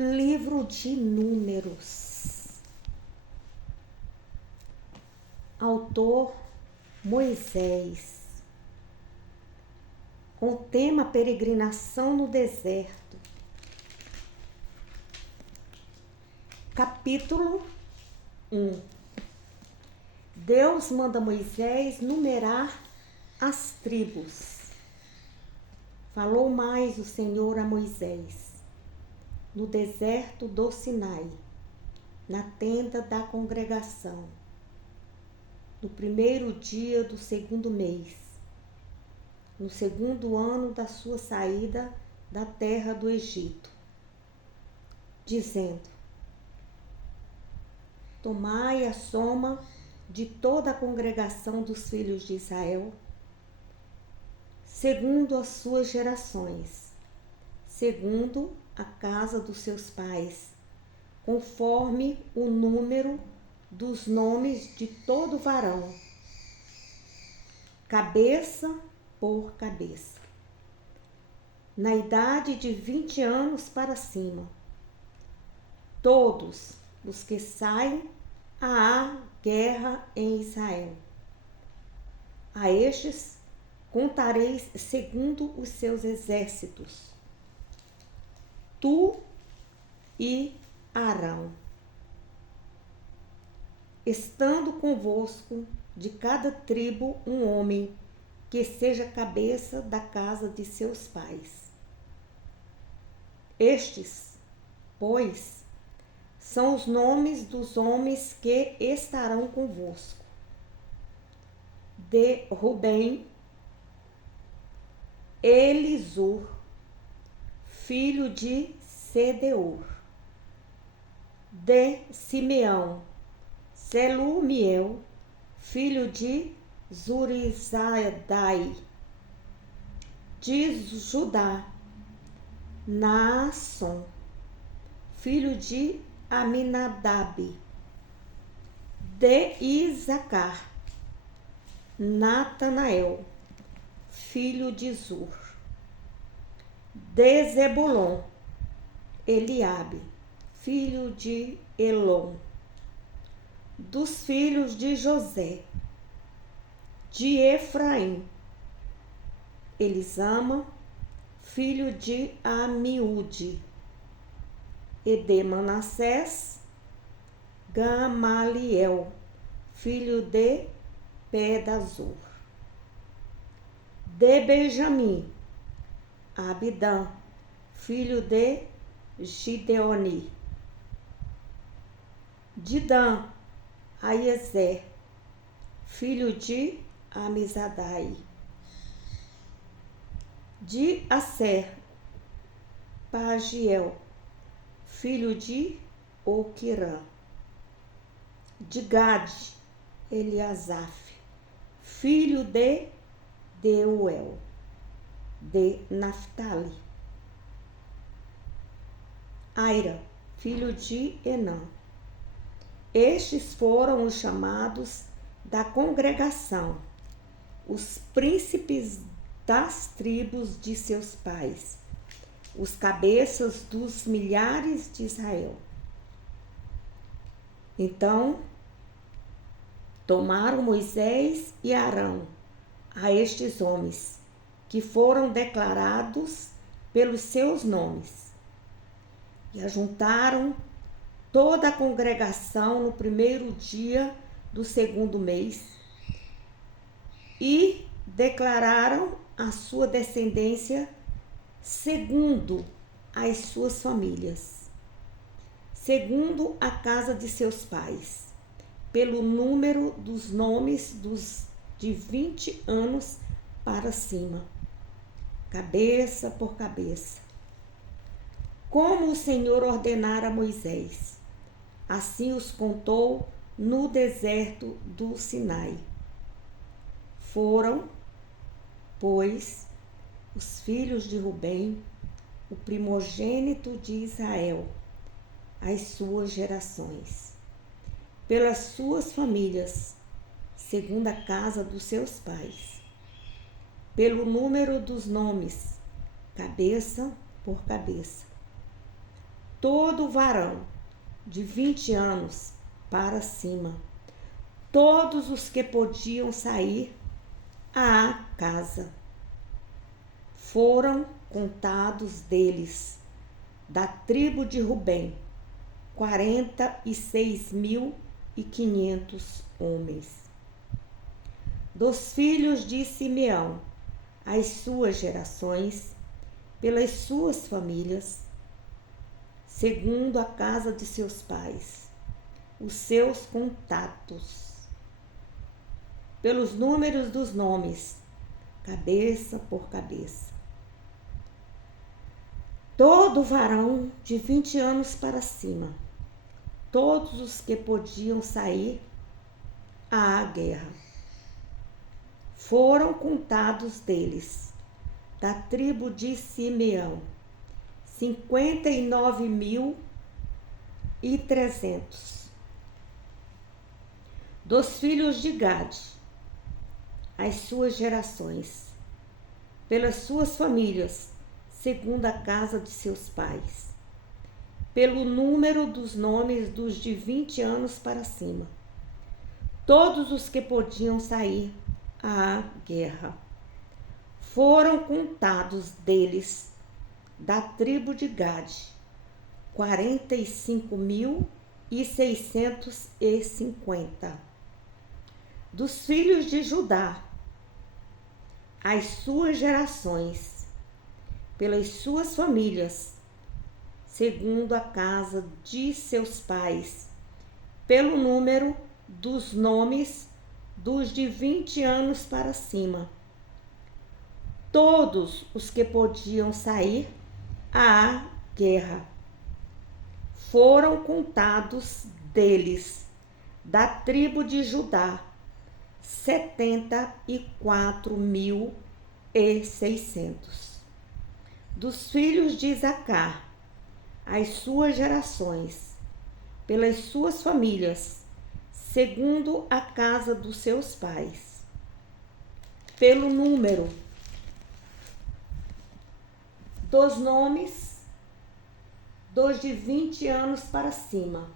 Livro de Números. Autor Moisés. Com o tema Peregrinação no Deserto. Capítulo 1. Deus manda Moisés numerar as tribos. Falou mais o Senhor a Moisés no deserto do Sinai, na tenda da congregação, no primeiro dia do segundo mês, no segundo ano da sua saída da terra do Egito, dizendo: Tomai a soma de toda a congregação dos filhos de Israel, segundo as suas gerações, segundo a casa dos seus pais, conforme o número dos nomes de todo varão, cabeça por cabeça, na idade de 20 anos para cima, todos os que saem à guerra em Israel. A estes contareis segundo os seus exércitos, tu e Arão, estando convosco de cada tribo um homem que seja cabeça da casa de seus pais. Estes, pois, são os nomes dos homens que estarão convosco: de Rubem, Elisur, filho de Sedeur; de Simeão, Selumiel, filho de Zurizadai; de Judá, Naasson, filho de Aminadab; de Isacar, Natanael, filho de Zur; de Zebulon, Eliabe, filho de Elon; dos filhos de José, de Efraim, Elisama, filho de Amiúde; e de Manassés, Gamaliel, filho de Pedazur; de Benjamim, Abidã, filho de Gideoni; de Dan, Aiezer, filho de Amizadai; de Asser, Pagiel, filho de Oquirã; de Gade, Eliasaf, filho de Deuel; de Naphtali, Aira, filho de Enã. Estes foram os chamados da congregação, os príncipes das tribos de seus pais, os cabeças dos milhares de Israel. Então tomaram Moisés e Arão a estes homens, que foram declarados pelos seus nomes, e ajuntaram toda a congregação no primeiro dia do segundo mês, e declararam a sua descendência segundo as suas famílias, segundo a casa de seus pais, pelo número dos nomes dos de 20 anos para cima, cabeça por cabeça, como o Senhor ordenara a Moisés. Assim os contou no deserto do Sinai. Foram, pois, os filhos de Rubem, o primogênito de Israel, as suas gerações, pelas suas famílias, segundo a casa dos seus pais, pelo número dos nomes, cabeça por cabeça. todo varão de 20 anos para cima, todos os que podiam sair à casa. Foram contados deles, da tribo de Rubem, 46.500 homens. Dos filhos de Simeão, as suas gerações, pelas suas famílias, segundo a casa de seus pais, os seus contatos, pelos números dos nomes, cabeça por cabeça. Todo varão de 20 anos para cima, todos os que podiam sair à guerra, foram contados deles, da tribo de Simeão, 59.300. Dos filhos de Gade, as suas gerações, pelas suas famílias, segundo a casa de seus pais, pelo número dos nomes dos de 20 anos para cima, todos os que podiam sair à guerra, foram contados deles, da tribo de Gade, 45.650. Dos filhos de Judá, as suas gerações, pelas suas famílias, segundo a casa de seus pais, pelo número dos nomes dos de 20 anos para cima, todos os que podiam sair à guerra, foram contados deles, da tribo de Judá, 74.600. Dos filhos de Isacar, as suas gerações, pelas suas famílias, segundo a casa dos seus pais, pelo número dos nomes dos de 20 anos para cima,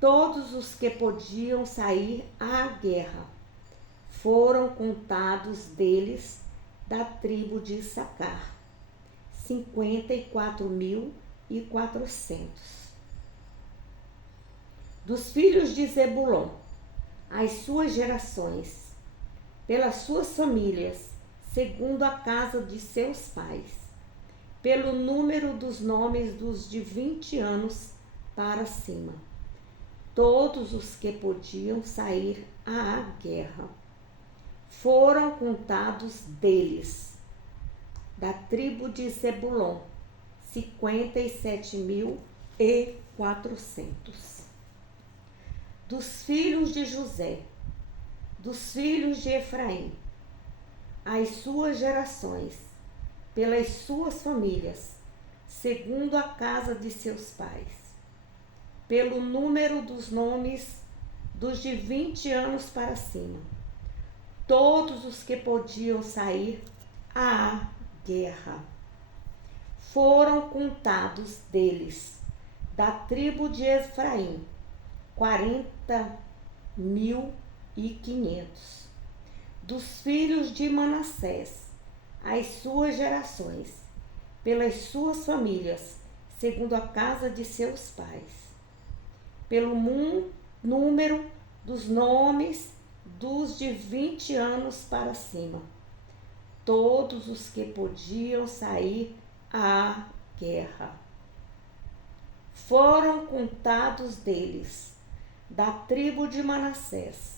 todos os que podiam sair à guerra, foram contados deles, da tribo de Isacar, 54.400. Dos filhos de Zebulon, as suas gerações, pelas suas famílias, segundo a casa de seus pais, pelo número dos nomes dos de 20 anos para cima, todos os que podiam sair à guerra, foram contados deles, da tribo de Zebulon, 57.400. Dos filhos de José, dos filhos de Efraim, as suas gerações, pelas suas famílias, segundo a casa de seus pais, pelo número dos nomes dos de 20 anos para cima, todos os que podiam sair à guerra, foram contados deles, da tribo de Efraim, 40.500. Dos filhos de Manassés, as suas gerações, pelas suas famílias, segundo a casa de seus pais, pelo número dos nomes dos de 20 anos para cima, todos os que podiam sair à guerra, foram contados deles, da tribo de Manassés,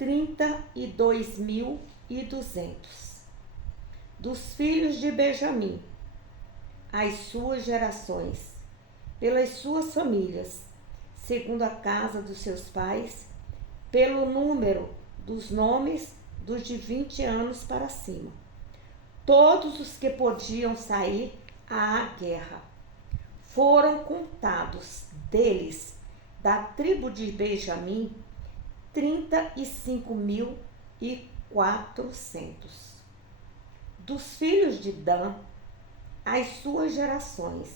32.200. Dos filhos de Benjamim, as suas gerações, pelas suas famílias, segundo a casa dos seus pais, pelo número dos nomes dos de 20 anos para cima, todos os que podiam sair à guerra, foram contados deles, da tribo de Benjamim, 35.400. Dos filhos de Dan, as suas gerações,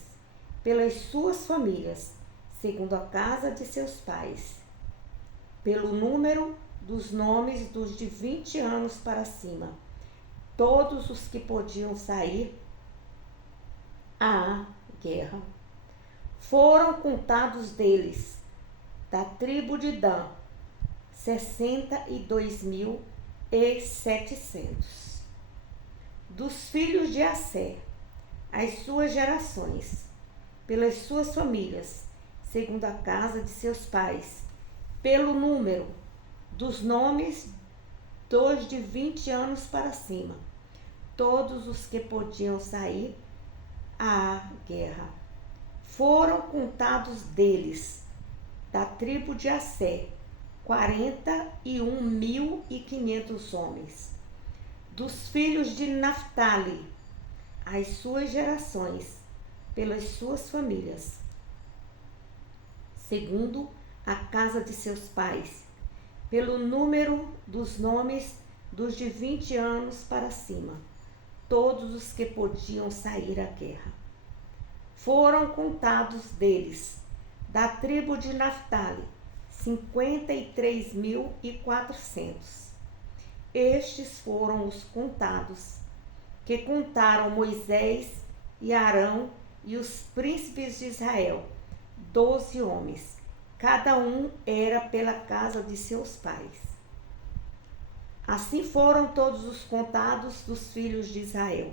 pelas suas famílias, segundo a casa de seus pais, pelo número dos nomes dos de 20 anos para cima, todos os que podiam sair à guerra. Foram contados deles, da tribo de Dan, 62.700. Dos filhos de Asser, as suas gerações, pelas suas famílias, segundo a casa de seus pais, pelo número dos nomes dos de 20 anos para cima, todos os que podiam sair à guerra. Foram contados deles, da tribo de Asser, 41.500 homens. Dos filhos de Naftali, as suas gerações, pelas suas famílias, segundo a casa de seus pais, pelo número dos nomes dos de 20 anos para cima, todos os que podiam sair à guerra. Foram contados deles, da tribo de Naftali, 53.400. Estes foram os contados, que contaram Moisés e Arão e os príncipes de Israel, 12 homens, cada um era pela casa de seus pais. Assim foram todos os contados dos filhos de Israel,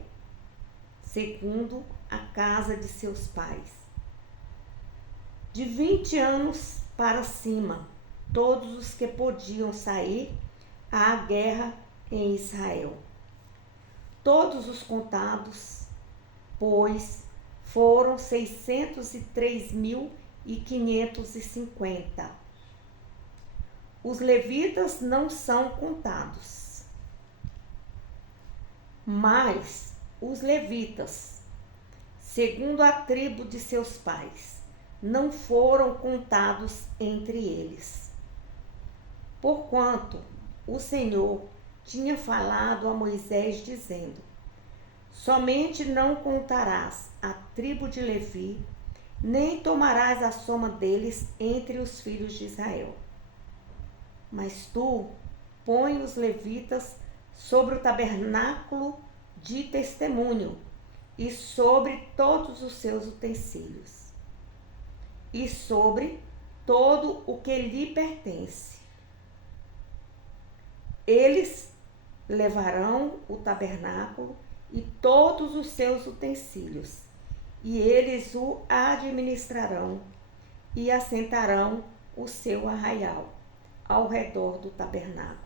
segundo a casa de seus pais. De 20 anos para cima, todos os que podiam sair à guerra em Israel. Todos os contados, pois, foram 603.550. Os levitas não são contados, mas os levitas, segundo a tribo de seus pais, não foram contados entre eles. Porquanto o Senhor tinha falado a Moisés, dizendo: somente não contarás a tribo de Levi, nem tomarás a soma deles entre os filhos de Israel. Mas tu põe os levitas sobre o tabernáculo de testemunho e sobre todos os seus utensílios, e sobre todo o que lhe pertence. Eles levarão o tabernáculo e todos os seus utensílios, e eles o administrarão e assentarão o seu arraial ao redor do tabernáculo.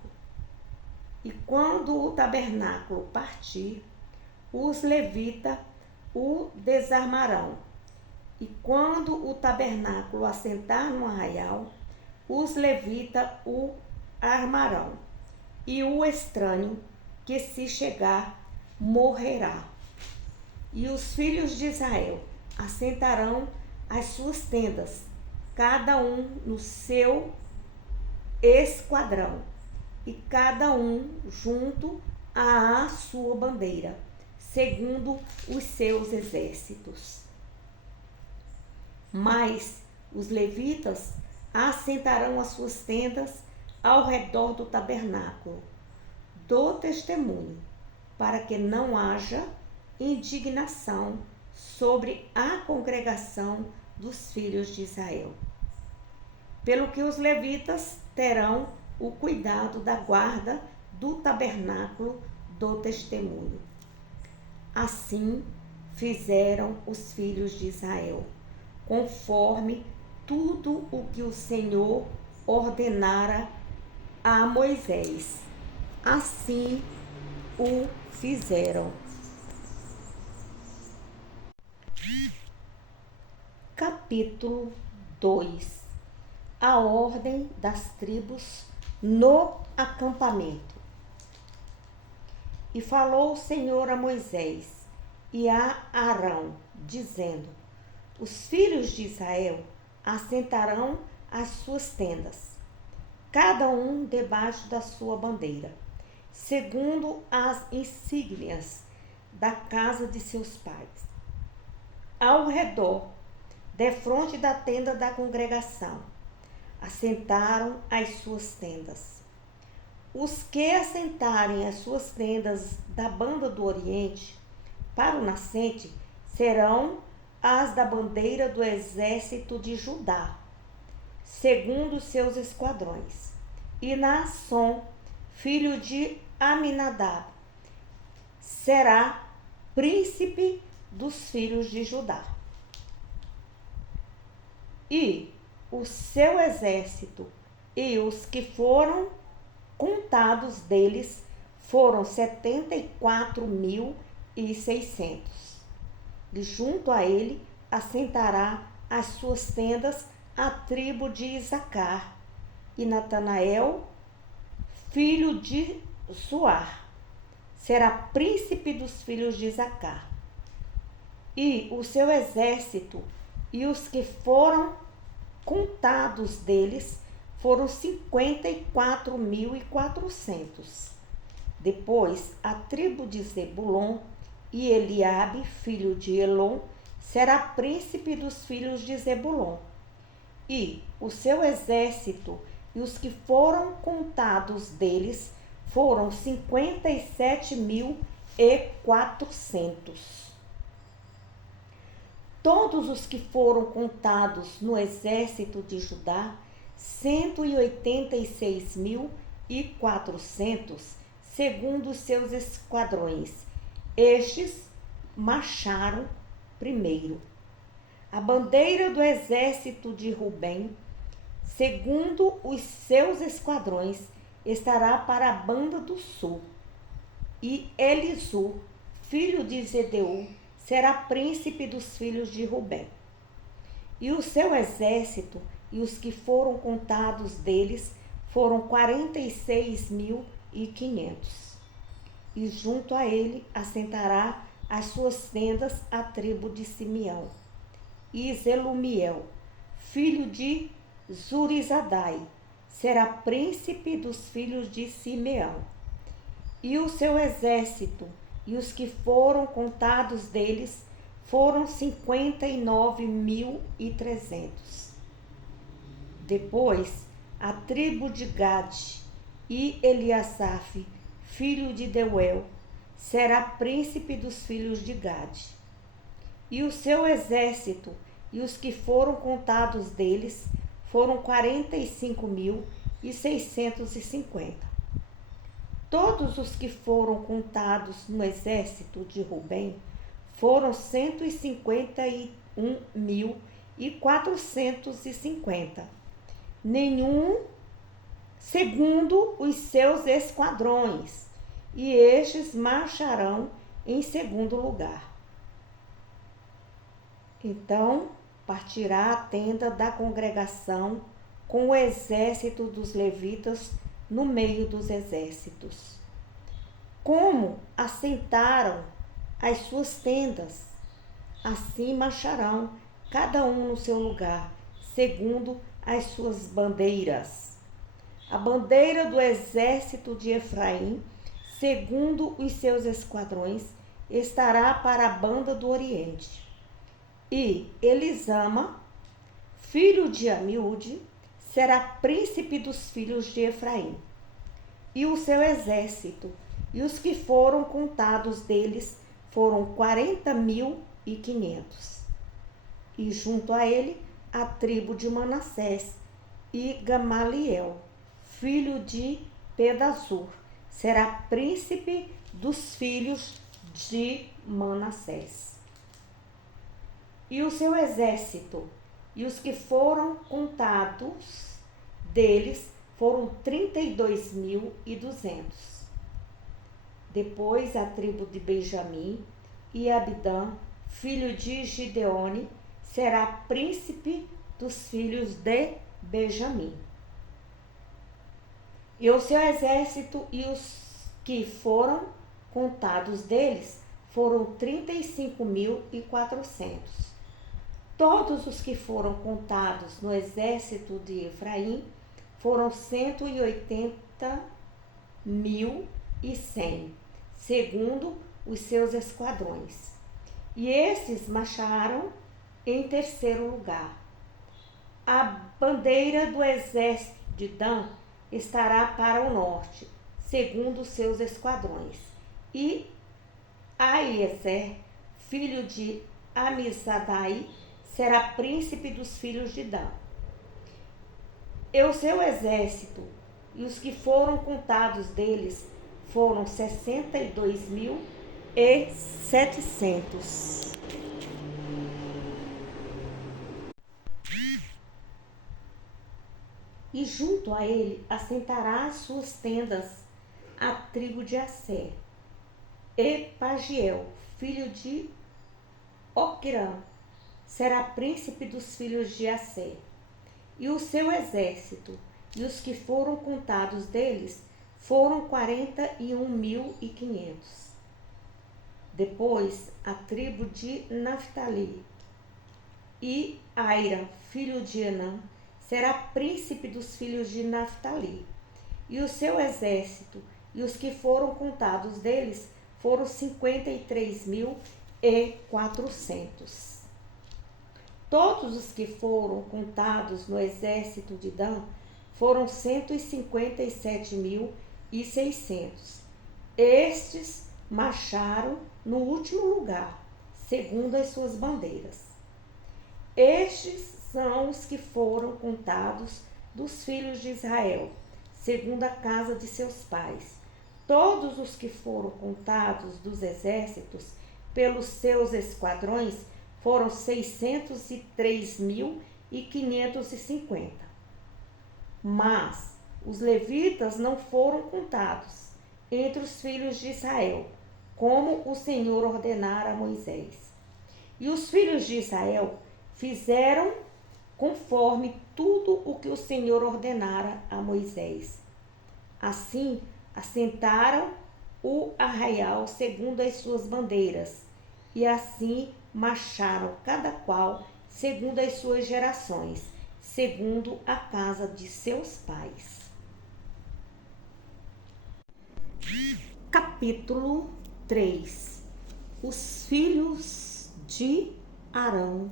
E quando o tabernáculo partir, os levitas o desarmarão. E quando o tabernáculo assentar no arraial, os levitas o armarão. E o estranho que se chegar morrerá. E os filhos de Israel assentarão as suas tendas, cada um no seu esquadrão, e cada um junto à sua bandeira, segundo os seus exércitos. Mas os levitas assentarão as suas tendas ao redor do tabernáculo do testemunho, para que não haja indignação sobre a congregação dos filhos de Israel. Pelo que os levitas terão o cuidado da guarda do tabernáculo do testemunho. Assim fizeram os filhos de Israel, conforme tudo o que o Senhor ordenara a Moisés. Assim o fizeram. Capítulo 2. A ordem das tribos no acampamento. E falou o Senhor a Moisés e a Arão, dizendo: os filhos de Israel assentarão as suas tendas, cada um debaixo da sua bandeira, segundo as insígnias da casa de seus pais, ao redor defronte da tenda da congregação, assentaram as suas tendas. Os que assentarem as suas tendas da banda do Oriente para o nascente serão as da bandeira do exército de Judá, segundo seus esquadrões. E Naasson, filho de Aminadab, será príncipe dos filhos de Judá. E o seu exército e os que foram contados deles foram 74.600. E junto a ele assentará as suas tendas a tribo de Isacar, e Natanael, filho de Zuar, será príncipe dos filhos de Isacar. E o seu exército e os que foram contados deles foram 54.400. Depois, a tribo de Zebulon e Eliabe, filho de Elon, será príncipe dos filhos de Zebulon. E o seu exército e os que foram contados deles foram 57.400. Todos os que foram contados no exército de Judá, 186.400, segundo os seus esquadrões. Estes marcharam primeiro. A bandeira do exército de Rubem, segundo os seus esquadrões, estará para a banda do sul. E Elisur, filho de Zedeu, será príncipe dos filhos de Rubem. E o seu exército e os que foram contados deles foram 46.500. E junto a ele assentará as suas tendas a tribo de Simeão. E Zelumiel, filho de Zurizadai, será príncipe dos filhos de Simeão. E o seu exército e os que foram contados deles foram 59.300. Depois, a tribo de Gade e Eliasaf, filho de Deuel, será príncipe dos filhos de Gade. E o seu exército e os que foram contados deles foram 45.650. Todos os que foram contados no exército de Rubem foram 151.450. Nenhum segundo os seus esquadrões, e estes marcharão em segundo lugar. Então partirá a tenda da congregação com o exército dos levitas no meio dos exércitos. Como assentaram as suas tendas, assim marcharão cada um no seu lugar, segundo as suas bandeiras. A bandeira do exército de Efraim, segundo os seus esquadrões, estará para a banda do Oriente. E Elisama, filho de Amiúde, será príncipe dos filhos de Efraim. E o seu exército e os que foram contados deles foram 40.500. E junto a ele a tribo de Manassés, e Gamaliel, filho de Pedazur, será príncipe dos filhos de Manassés. E o seu exército e os que foram contados deles foram 32.200. Depois a tribo de Benjamim, e Abidã, filho de Gideone, será príncipe dos filhos de Benjamim. E o seu exército e os que foram contados deles foram 35.400. Todos os que foram contados no exército de Efraim foram 180.100, segundo os seus esquadrões. E esses marcharam Em terceiro lugar, a bandeira do exército de Dan estará para o norte, segundo seus esquadrões. E Aiezer, filho de Amizadai, será príncipe dos filhos de Dan. E o seu exército e os que foram contados deles foram 62.700. E junto a ele assentará as suas tendas a tribo de Asser. E Pagiel, filho de Oquirã, será príncipe dos filhos de Asser. E o seu exército e os que foram contados deles foram 41.500. Depois, a tribo de Naftali. E Aira, filho de Enã, será príncipe dos filhos de Naftali. E o seu exército e os que foram contados deles foram 53.400. Todos os que foram contados no exército de Dan foram 157.600. Estes marcharam no último lugar, segundo as suas bandeiras. Estes são os que foram contados dos filhos de Israel, segundo a casa de seus pais. Todos os que foram contados dos exércitos pelos seus esquadrões foram 603.550. Mas os levitas não foram contados entre os filhos de Israel, como o Senhor ordenara a Moisés. E os filhos de Israel fizeram conforme tudo o que o Senhor ordenara a Moisés. Assim, assentaram o arraial segundo as suas bandeiras, e assim marcharam cada qual segundo as suas gerações, segundo a casa de seus pais. Capítulo 3. Os filhos de Arão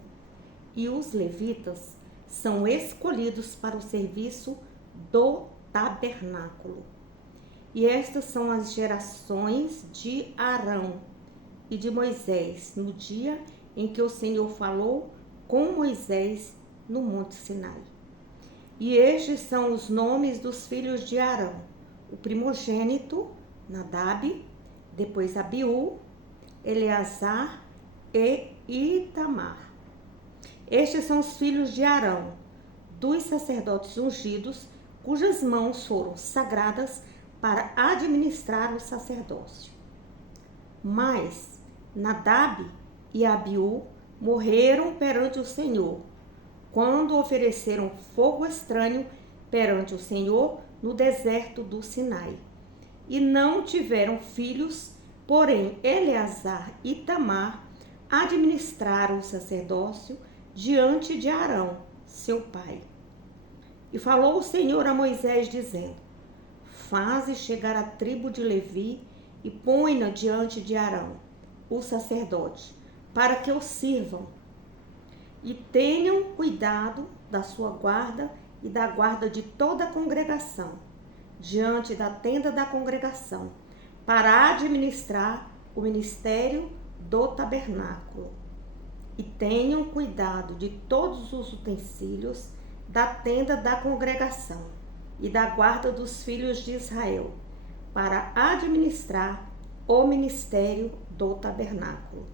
e os levitas são escolhidos para o serviço do tabernáculo. E estas são as gerações de Arão e de Moisés, no dia em que o Senhor falou com Moisés no Monte Sinai. E estes são os nomes dos filhos de Arão: o primogênito, Nadab, depois Abiú, Eleazar e Itamar. Estes são os filhos de Arão, dos sacerdotes ungidos, cujas mãos foram sagradas para administrar o sacerdócio. Mas Nadab e Abiú morreram perante o Senhor, quando ofereceram fogo estranho perante o Senhor no deserto do Sinai. E não tiveram filhos, porém Eleazar e Itamar administraram o sacerdócio diante de Arão, seu pai. E falou o Senhor a Moisés, dizendo: Faze chegar a tribo de Levi e põe-na diante de Arão, o sacerdote, para que o sirvam. E tenham cuidado da sua guarda e da guarda de toda a congregação, diante da tenda da congregação, para administrar o ministério do tabernáculo. E tenham cuidado de todos os utensílios da tenda da congregação e da guarda dos filhos de Israel, para administrar o ministério do tabernáculo.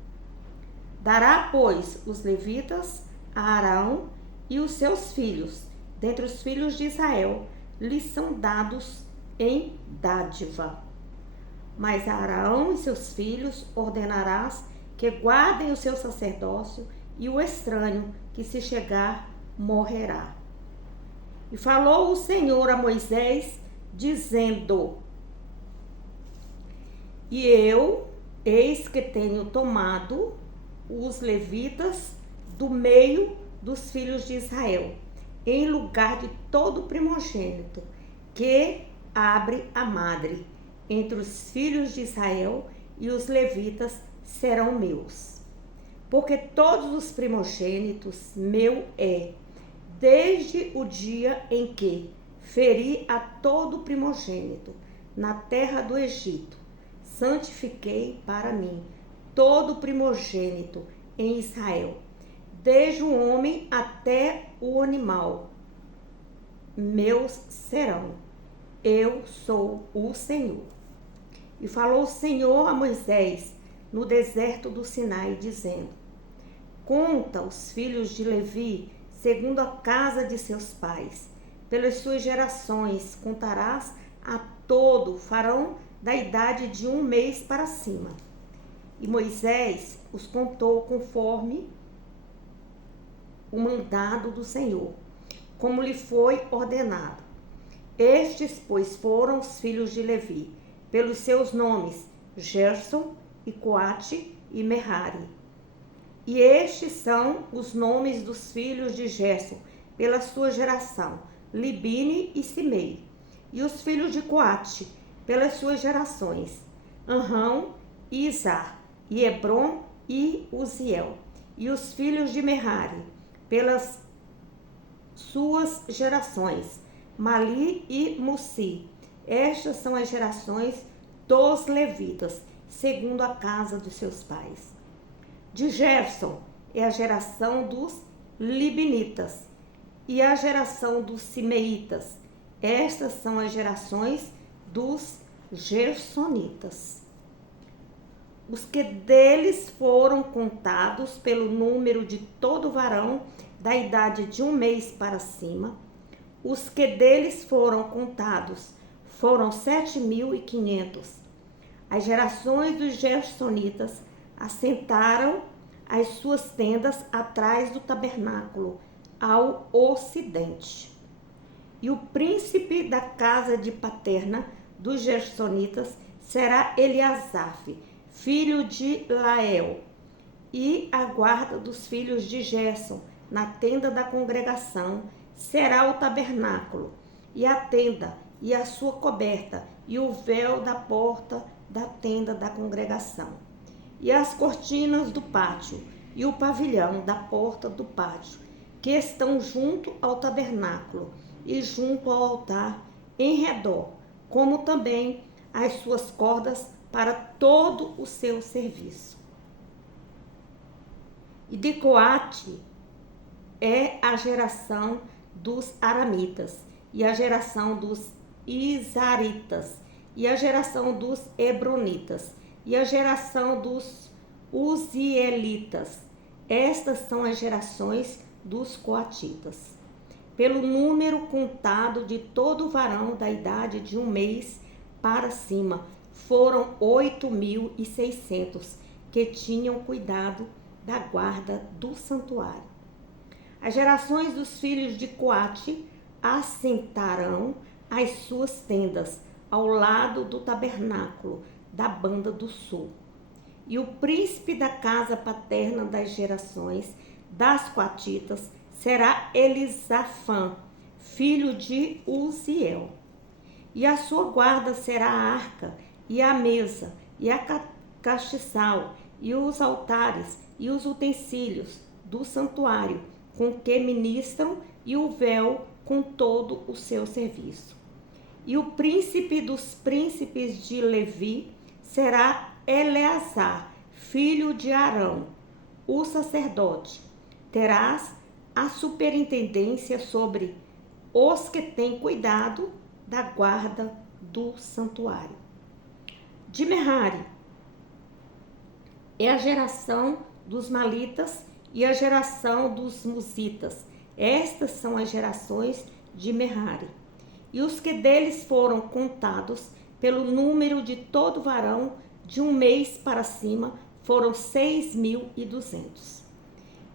Dará, pois, os levitas a Arão e os seus filhos, dentre os filhos de Israel, lhes são dados em dádiva. Mas a Arão e seus filhos ordenarás que guardem o seu sacerdócio, e o estranho que se chegar morrerá. E falou o Senhor a Moisés, dizendo: E eu, eis que tenho tomado os levitas do meio dos filhos de Israel, em lugar de todo primogênito que abre a madre entre os filhos de Israel, e os levitas serão meus. porque todos os primogênitos meu é, desde o dia em que feri a todo primogênito na terra do Egito, santifiquei para mim todo primogênito em Israel, desde o homem até o animal, meus serão. Eu sou o Senhor. E falou o Senhor a Moisés no deserto do Sinai, dizendo: conta os filhos de Levi segundo a casa de seus pais, pelas suas gerações contarás a todo farão da idade de 1 mês para cima. E Moisés os contou conforme o mandado do Senhor, como lhe foi ordenado. Estes, pois, foram os filhos de Levi, pelos seus nomes, Gerson, e Coate e Merari. E estes são os nomes dos filhos de Gerson, pela sua geração, Libine e Simei. E os filhos de Coate, pelas suas gerações, Anrão e Izar, e Hebron e Uziel. E os filhos de Merari, pelas suas gerações, Mali e Mussi. Estas são as gerações dos levitas, segundo a casa dos seus pais. De Gerson é a geração dos libinitas e a geração dos simeitas. Estas são as gerações dos gersonitas. Os que deles foram contados pelo número de todo varão da idade de 1 mês para cima, os que deles foram contados foram 7.500. As gerações dos gersonitas assentaram as suas tendas atrás do tabernáculo, ao ocidente. E o príncipe da casa de paterna dos gersonitas será Eliasaf, filho de Lael, e a guarda dos filhos de Gerson na tenda da congregação será o tabernáculo, e a tenda, e a sua coberta, e o véu da porta da tenda da congregação, e as cortinas do pátio, e o pavilhão da porta do pátio, que estão junto ao tabernáculo, e junto ao altar, em redor, como também as suas cordas para todo o seu serviço. E de Coate é a geração dos aramitas, e a geração dos isaritas, e a geração dos hebronitas, e a geração dos uzielitas. Estas são as gerações dos coatitas. Pelo número contado de todo varão da idade de 1 mês para cima, foram 8.600 que tinham cuidado da guarda do santuário. As gerações dos filhos de Coate assentarão as suas tendas ao lado do tabernáculo da banda do sul. E o príncipe da casa paterna das gerações das coatitas será Elisafã, filho de Uziel. E a sua guarda será a arca, e a mesa, e a castiçal, e os altares, e os utensílios do santuário, com que ministram, e o véu com todo o seu serviço. E o príncipe dos príncipes de Levi será Eleazar, filho de Arão, o sacerdote. Terás a superintendência sobre os que têm cuidado da guarda do santuário. De Merari é a geração dos malitas e a geração dos musitas. Estas são as gerações de Merari. E os que deles foram contados pelo número de todo varão de 1 mês para cima foram 6.200.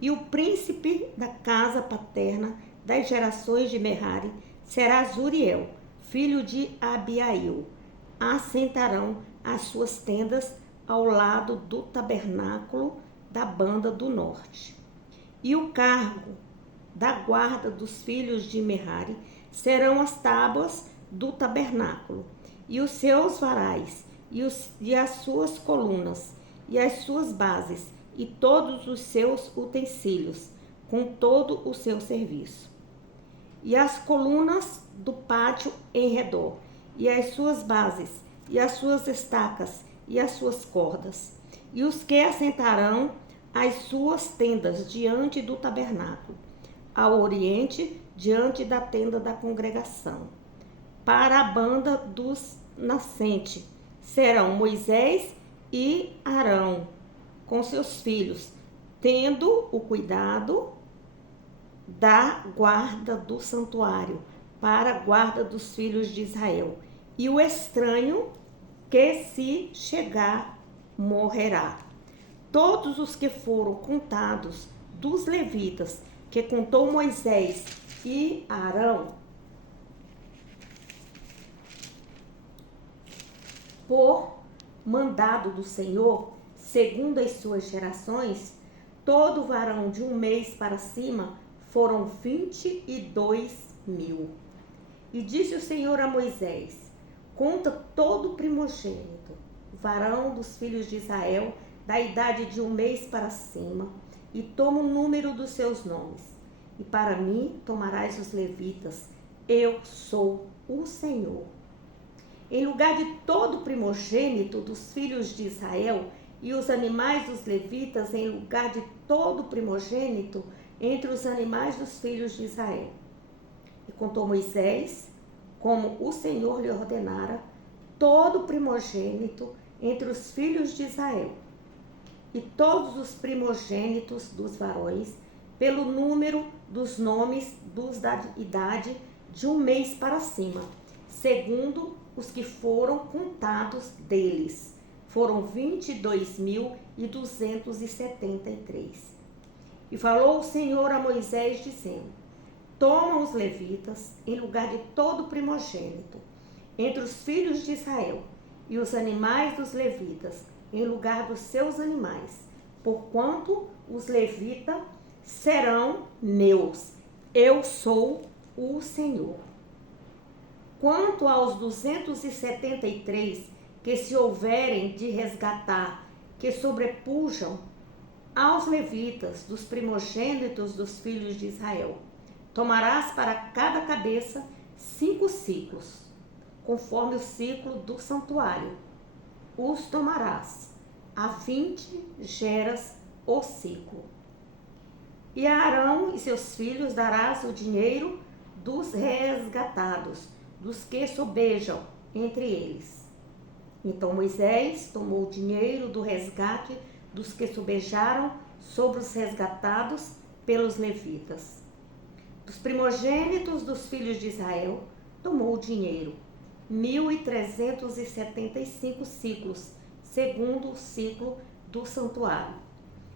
E o príncipe da casa paterna das gerações de Merari será Zuriel, filho de Abiail. Assentarão as suas tendas ao lado do tabernáculo da banda do norte. E o cargo da guarda dos filhos de Merari serão as tábuas do tabernáculo, e os seus varais, e as suas colunas, e as suas bases, e todos os seus utensílios, com todo o seu serviço. E as colunas do pátio em redor, e as suas bases, e as suas estacas, e as suas cordas, e os que assentarão as suas tendas diante do tabernáculo, ao oriente, diante da tenda da congregação. Para a banda dos nascentes serão Moisés e Arão, com seus filhos, tendo o cuidado da guarda do santuário, para a guarda dos filhos de Israel. E o estranho que se chegar morrerá. Todos os que foram contados dos levitas, que contou Moisés e Arão, por mandado do Senhor, segundo as suas gerações, todo varão de 1 mês para cima foram 22.000. E disse o Senhor a Moisés: conta todo o primogênito, varão dos filhos de Israel, da idade de 1 mês para cima, e toma o número dos seus nomes. E para mim tomarás os levitas, eu sou o Senhor. Em lugar de todo primogênito dos filhos de Israel, e os animais dos levitas em lugar de todo primogênito entre os animais dos filhos de Israel. E contou Moisés, como o Senhor lhe ordenara, todo primogênito entre os filhos de Israel, e todos os primogênitos dos varões, pelo número dos nomes dos da idade de 1 mês para cima, segundo os que foram contados deles. Foram 22.273. E falou o Senhor a Moisés, dizendo: toma os levitas em lugar de todo primogênito entre os filhos de Israel, e os animais dos levitas em lugar dos seus animais, porquanto os levitas serão meus. Eu sou o Senhor. Quanto aos 273 que se houverem de resgatar, que sobrepujam aos levitas dos primogênitos dos filhos de Israel, tomarás para cada cabeça 5 siclos, conforme o ciclo do santuário. Os tomarás, a 20 geras o ciclo. E a Arão e seus filhos darás o dinheiro dos resgatados, dos que sobejam entre eles. Então Moisés tomou o dinheiro do resgate dos que sobejaram sobre os resgatados pelos levitas. Dos primogênitos dos filhos de Israel, tomou o dinheiro, 1.375 ciclos, segundo o ciclo do santuário.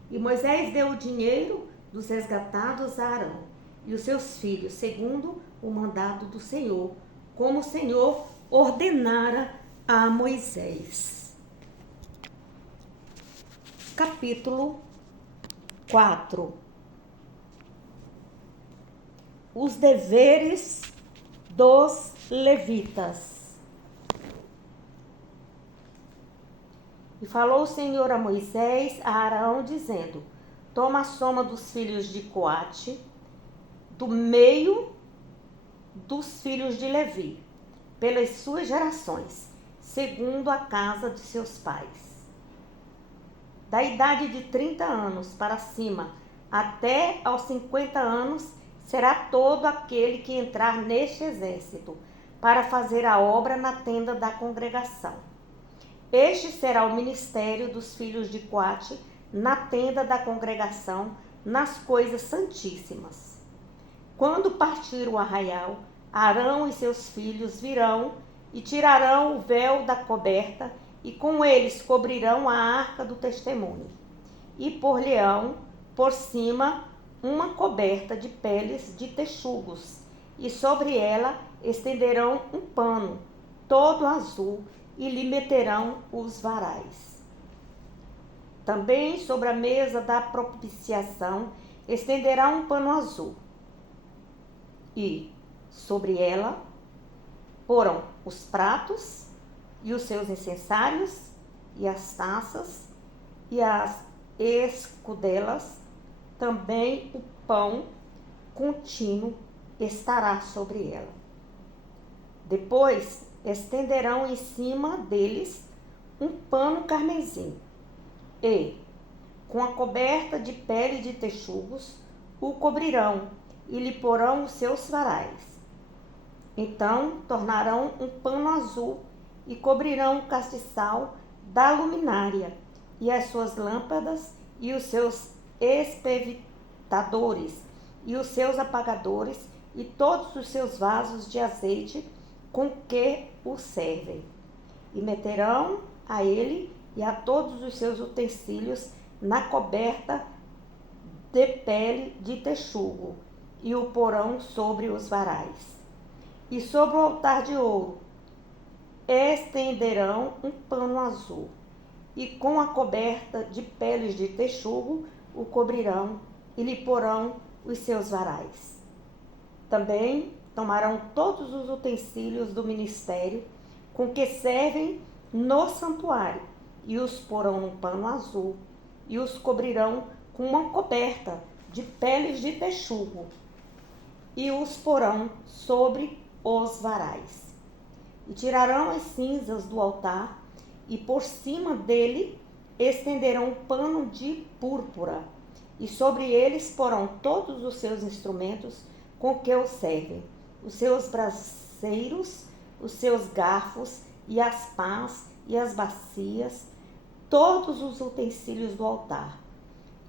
E Moisés deu o dinheiro dos resgatados a Arão e os seus filhos, segundo o mandado do Senhor, como o Senhor ordenara a Moisés. Capítulo 4. Os deveres dos levitas. E falou o Senhor a Moisés, a Arão, dizendo: toma a soma dos filhos de Coate, do meio dos filhos de Levi, pelas suas gerações, segundo a casa de seus pais. Da idade de 30 anos para cima, até aos 50 anos, será todo aquele que entrar neste exército, para fazer a obra na tenda da congregação. Este será o ministério dos filhos de Coate, na tenda da congregação, nas coisas santíssimas. Quando partir o arraial, Arão e seus filhos virão e tirarão o véu da coberta, e com eles cobrirão a arca do testemunho. E por-lhe-ão por cima uma coberta de peles de texugos, e sobre ela estenderão um pano todo azul, e lhe meterão os varais. Também sobre a mesa da propiciação estenderá um pano azul, e sobre ela porão os pratos e os seus incensários, e as taças, escudelas, também o pão contínuo estará sobre ela. Depois estenderão em cima deles um pano carmesim e, com a coberta de pele de texugos, o cobrirão e lhe porão os seus varais. Então tornarão um pano azul e cobrirão o castiçal da luminária e as suas lâmpadas e os seus espevitadores e os seus apagadores e todos os seus vasos de azeite com que o servem. E meterão a ele e a todos os seus utensílios na coberta de pele de texugo e o porão sobre os varais. E sobre o altar de ouro estenderão um pano azul e com a coberta de peles de texugo o cobrirão e lhe porão os seus varais. Também tomarão todos os utensílios do ministério com que servem no santuário e os porão num pano azul e os cobrirão com uma coberta de peles de texugo e os porão sobre os varais. E tirarão as cinzas do altar e por cima dele estenderão um pano de púrpura e sobre eles porão todos os seus instrumentos com que o servem, os seus braseiros, os seus garfos e as pás e as bacias, todos os utensílios do altar.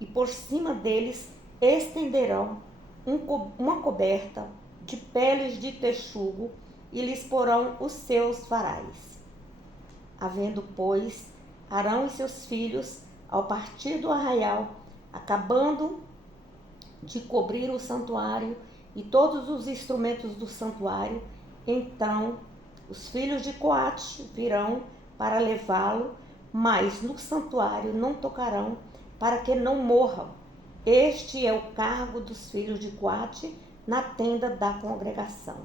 E por cima deles estenderão uma coberta de peles de texugo e lhes porão os seus varais. Havendo, pois, Arão e seus filhos, ao partir do arraial, acabando de cobrir o santuário e todos os instrumentos do santuário, então os filhos de Coate virão para levá-lo, mas no santuário não tocarão, para que não morram. Este é o cargo dos filhos de Coate na tenda da congregação.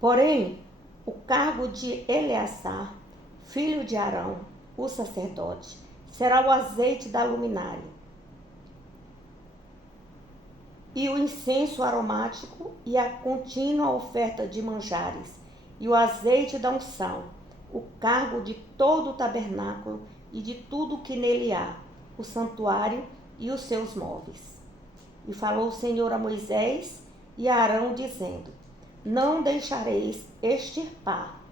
Porém, o cargo de Eleazar, filho de Arão, o sacerdote, será o azeite da luminária, e o incenso aromático, e a contínua oferta de manjares, e o azeite da unção, o cargo de todo o tabernáculo e de tudo que nele há, o santuário e os seus móveis. E falou o Senhor a Moisés e a Arão, dizendo: não deixareis extirpar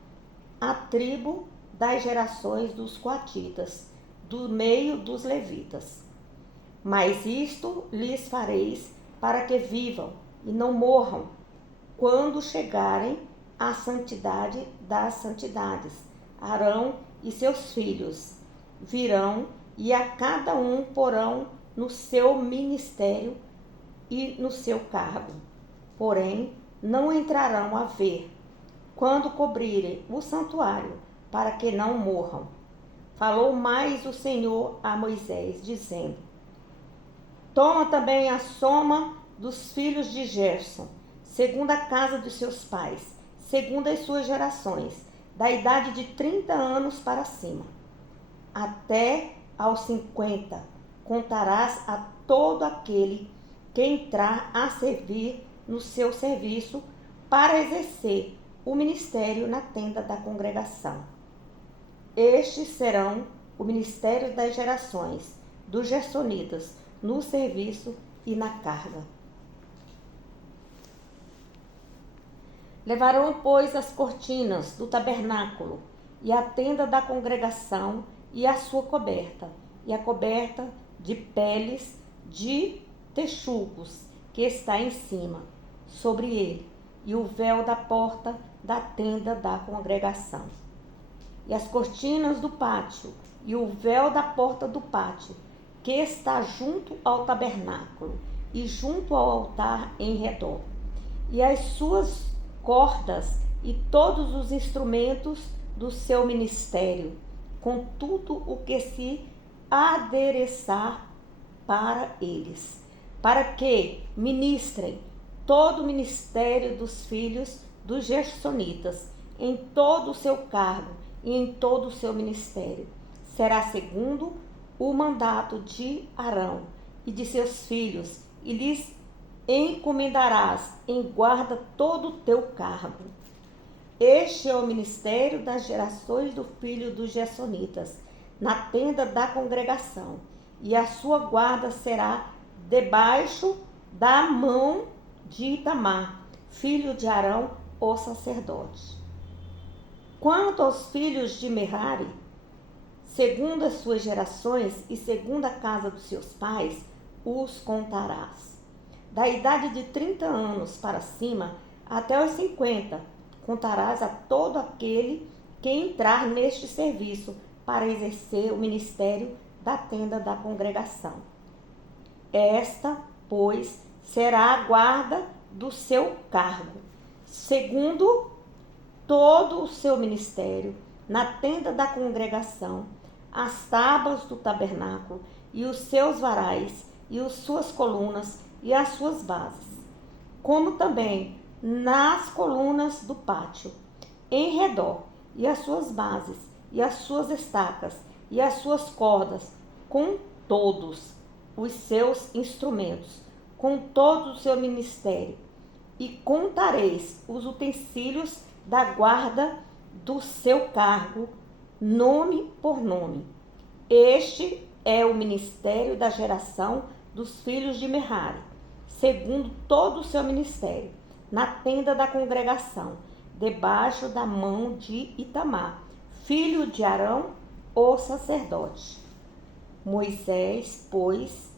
a tribo das gerações dos coatitas, do meio dos levitas. Mas isto lhes fareis para que vivam e não morram, quando chegarem à santidade das santidades. Arão e seus filhos virão e a cada um porão no seu ministério e no seu cargo. Porém, não entrarão a ver quando cobrirem o santuário, para que não morram. Falou mais o Senhor a Moisés, dizendo: toma também a soma dos filhos de Gerson, segundo a casa de seus pais, segundo as suas gerações, da idade de 30 anos para cima, até aos 50, contarás a todo aquele que entrar a servir no seu serviço para exercer o ministério na tenda da congregação. Estes serão o ministério das gerações dos gersonitas no serviço e na carga. Levarão, pois, as cortinas do tabernáculo e a tenda da congregação e a sua coberta, e a coberta de peles de texugos que está em cima, sobre ele, e o véu da porta da tenda da congregação. E as cortinas do pátio, e o véu da porta do pátio, que está junto ao tabernáculo, e junto ao altar em redor. E as suas cordas, e todos os instrumentos do seu ministério, com tudo o que se adereçar para eles, para que ministrem todo o ministério dos filhos dos gersonitas, em todo o seu cargo e em todo o seu ministério. Será segundo o mandato de Arão e de seus filhos, e lhes encomendarás em guarda todo o teu cargo. Este é o ministério das gerações do filho dos Gersonitas, na tenda da congregação, e a sua guarda será debaixo da mão de Itamar, filho de Arão, o sacerdote. Quanto aos filhos de Merari, segundo as suas gerações e segundo a casa dos seus pais, os contarás. Da idade de 30 anos para cima até os 50, contarás a todo aquele que entrar neste serviço para exercer o ministério da tenda da congregação. Esta, pois, será a guarda do seu cargo, segundo todo o seu ministério, na tenda da congregação, as tábuas do tabernáculo, e os seus varais, e as suas colunas, e as suas bases, como também nas colunas do pátio, em redor, e as suas bases, e as suas estacas, e as suas cordas, com todos os seus instrumentos, com todo o seu ministério, e contareis os utensílios da guarda do seu cargo, nome por nome. Este é o ministério da geração dos filhos de Merari, segundo todo o seu ministério, na tenda da congregação, debaixo da mão de Itamar, filho de Arão, o sacerdote. Moisés, pois,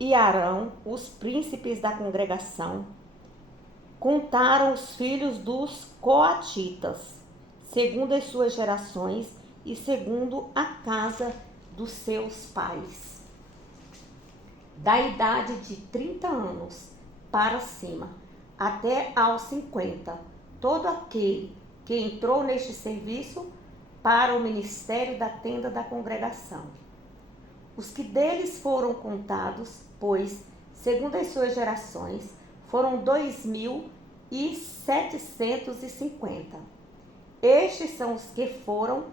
e Arão, os príncipes da congregação, contaram os filhos dos coatitas, segundo as suas gerações e segundo a casa dos seus pais. Da idade de 30 anos para cima, até aos 50, todo aquele que entrou neste serviço para o ministério da tenda da congregação. Os que deles foram contados, pois, segundo as suas gerações, foram 2.750. Estes são os que foram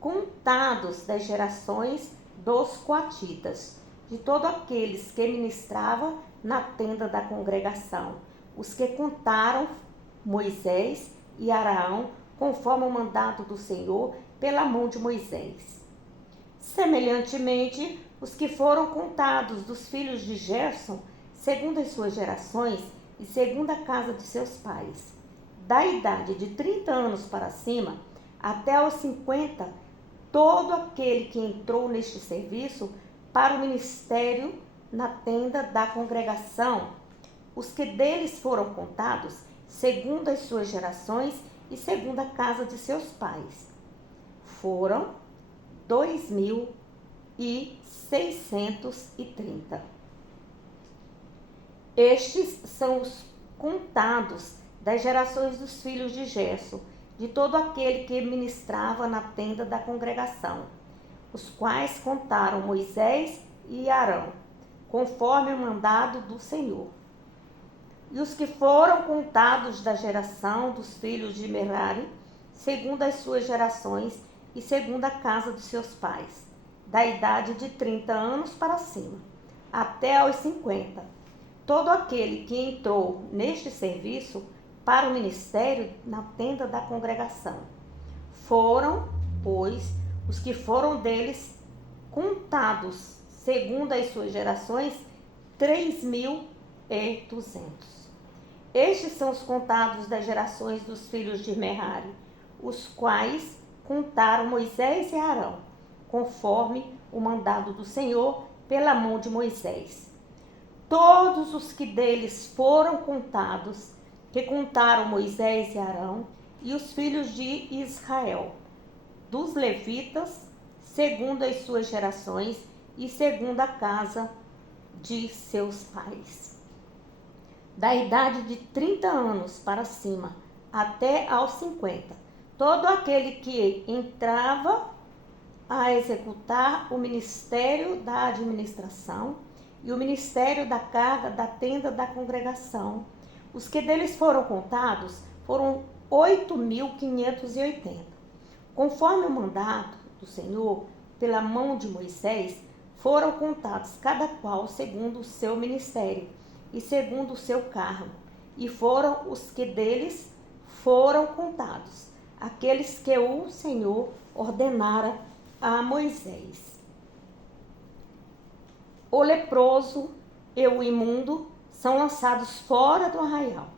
contados das gerações dos coatitas, de todos aqueles que ministravam na tenda da congregação, os que contaram Moisés e Arão, conforme o mandado do Senhor, pela mão de Moisés. Semelhantemente, os que foram contados dos filhos de Gerson, segundo as suas gerações e segundo a casa de seus pais, da idade de 30 anos para cima, até aos 50, todo aquele que entrou neste serviço para o ministério na tenda da congregação, os que deles foram contados, segundo as suas gerações e segundo a casa de seus pais, foram 2.630. Estes são os contados das gerações dos filhos de Gerson, de todo aquele que ministrava na tenda da congregação, os quais contaram Moisés e Arão, conforme o mandado do Senhor. E os que foram contados da geração dos filhos de Merari, segundo as suas gerações e segundo a casa dos seus pais, da idade de 30 anos para cima, até aos 50. Todo aquele que entrou neste serviço para o ministério na tenda da congregação. Foram, pois, os que foram deles contados, segundo as suas gerações, 3.200. Estes são os contados das gerações dos filhos de Merari, os quais contaram Moisés e Arão, conforme o mandado do Senhor pela mão de Moisés. Todos os que deles foram contados, que contaram Moisés e Arão e os filhos de Israel, dos levitas, segundo as suas gerações e segundo a casa de seus pais. Da idade de 30 anos para cima, até aos 50, todo aquele que entrava a executar o ministério da administração e o ministério da carga da tenda da congregação. Os que deles foram contados foram 8.580. Conforme o mandato do Senhor, pela mão de Moisés, foram contados cada qual segundo o seu ministério e segundo o seu cargo. E foram os que deles foram contados, aqueles que o Senhor ordenara a Moisés. O leproso e o imundo são lançados fora do arraial.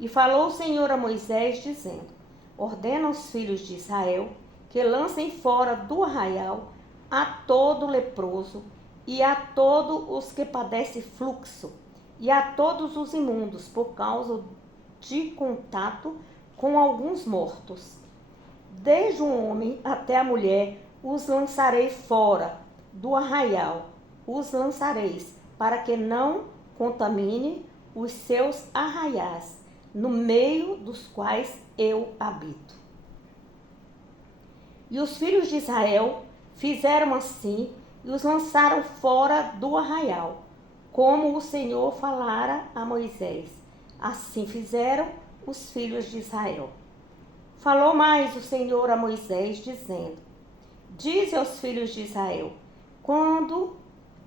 E falou o Senhor a Moisés, dizendo: ordena aos filhos de Israel que lancem fora do arraial a todo leproso, e a todos os que padecem fluxo, e a todos os imundos, por causa de contato com alguns mortos. Desde o homem até a mulher os lançarei fora do arraial, os lançareis, para que não contamine os seus arraiais, no meio dos quais eu habito. E os filhos de Israel fizeram assim e os lançaram fora do arraial, como o Senhor falara a Moisés. Assim fizeram os filhos de Israel. Falou mais o Senhor a Moisés, dizendo: dize aos filhos de Israel: quando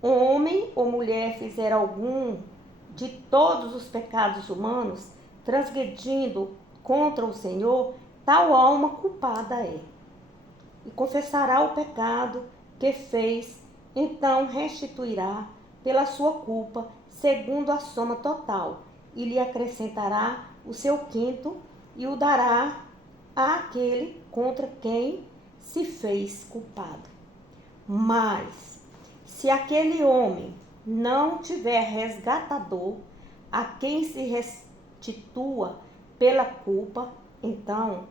homem ou mulher fizer algum de todos os pecados humanos, transgredindo contra o Senhor, tal alma culpada é. E confessará o pecado que fez, então restituirá pela sua culpa, segundo a soma total, e lhe acrescentará o seu quinto, e o dará àquele contra quem se fez culpado. Mas, se aquele homem não tiver resgatador, a quem se restitua pela culpa, então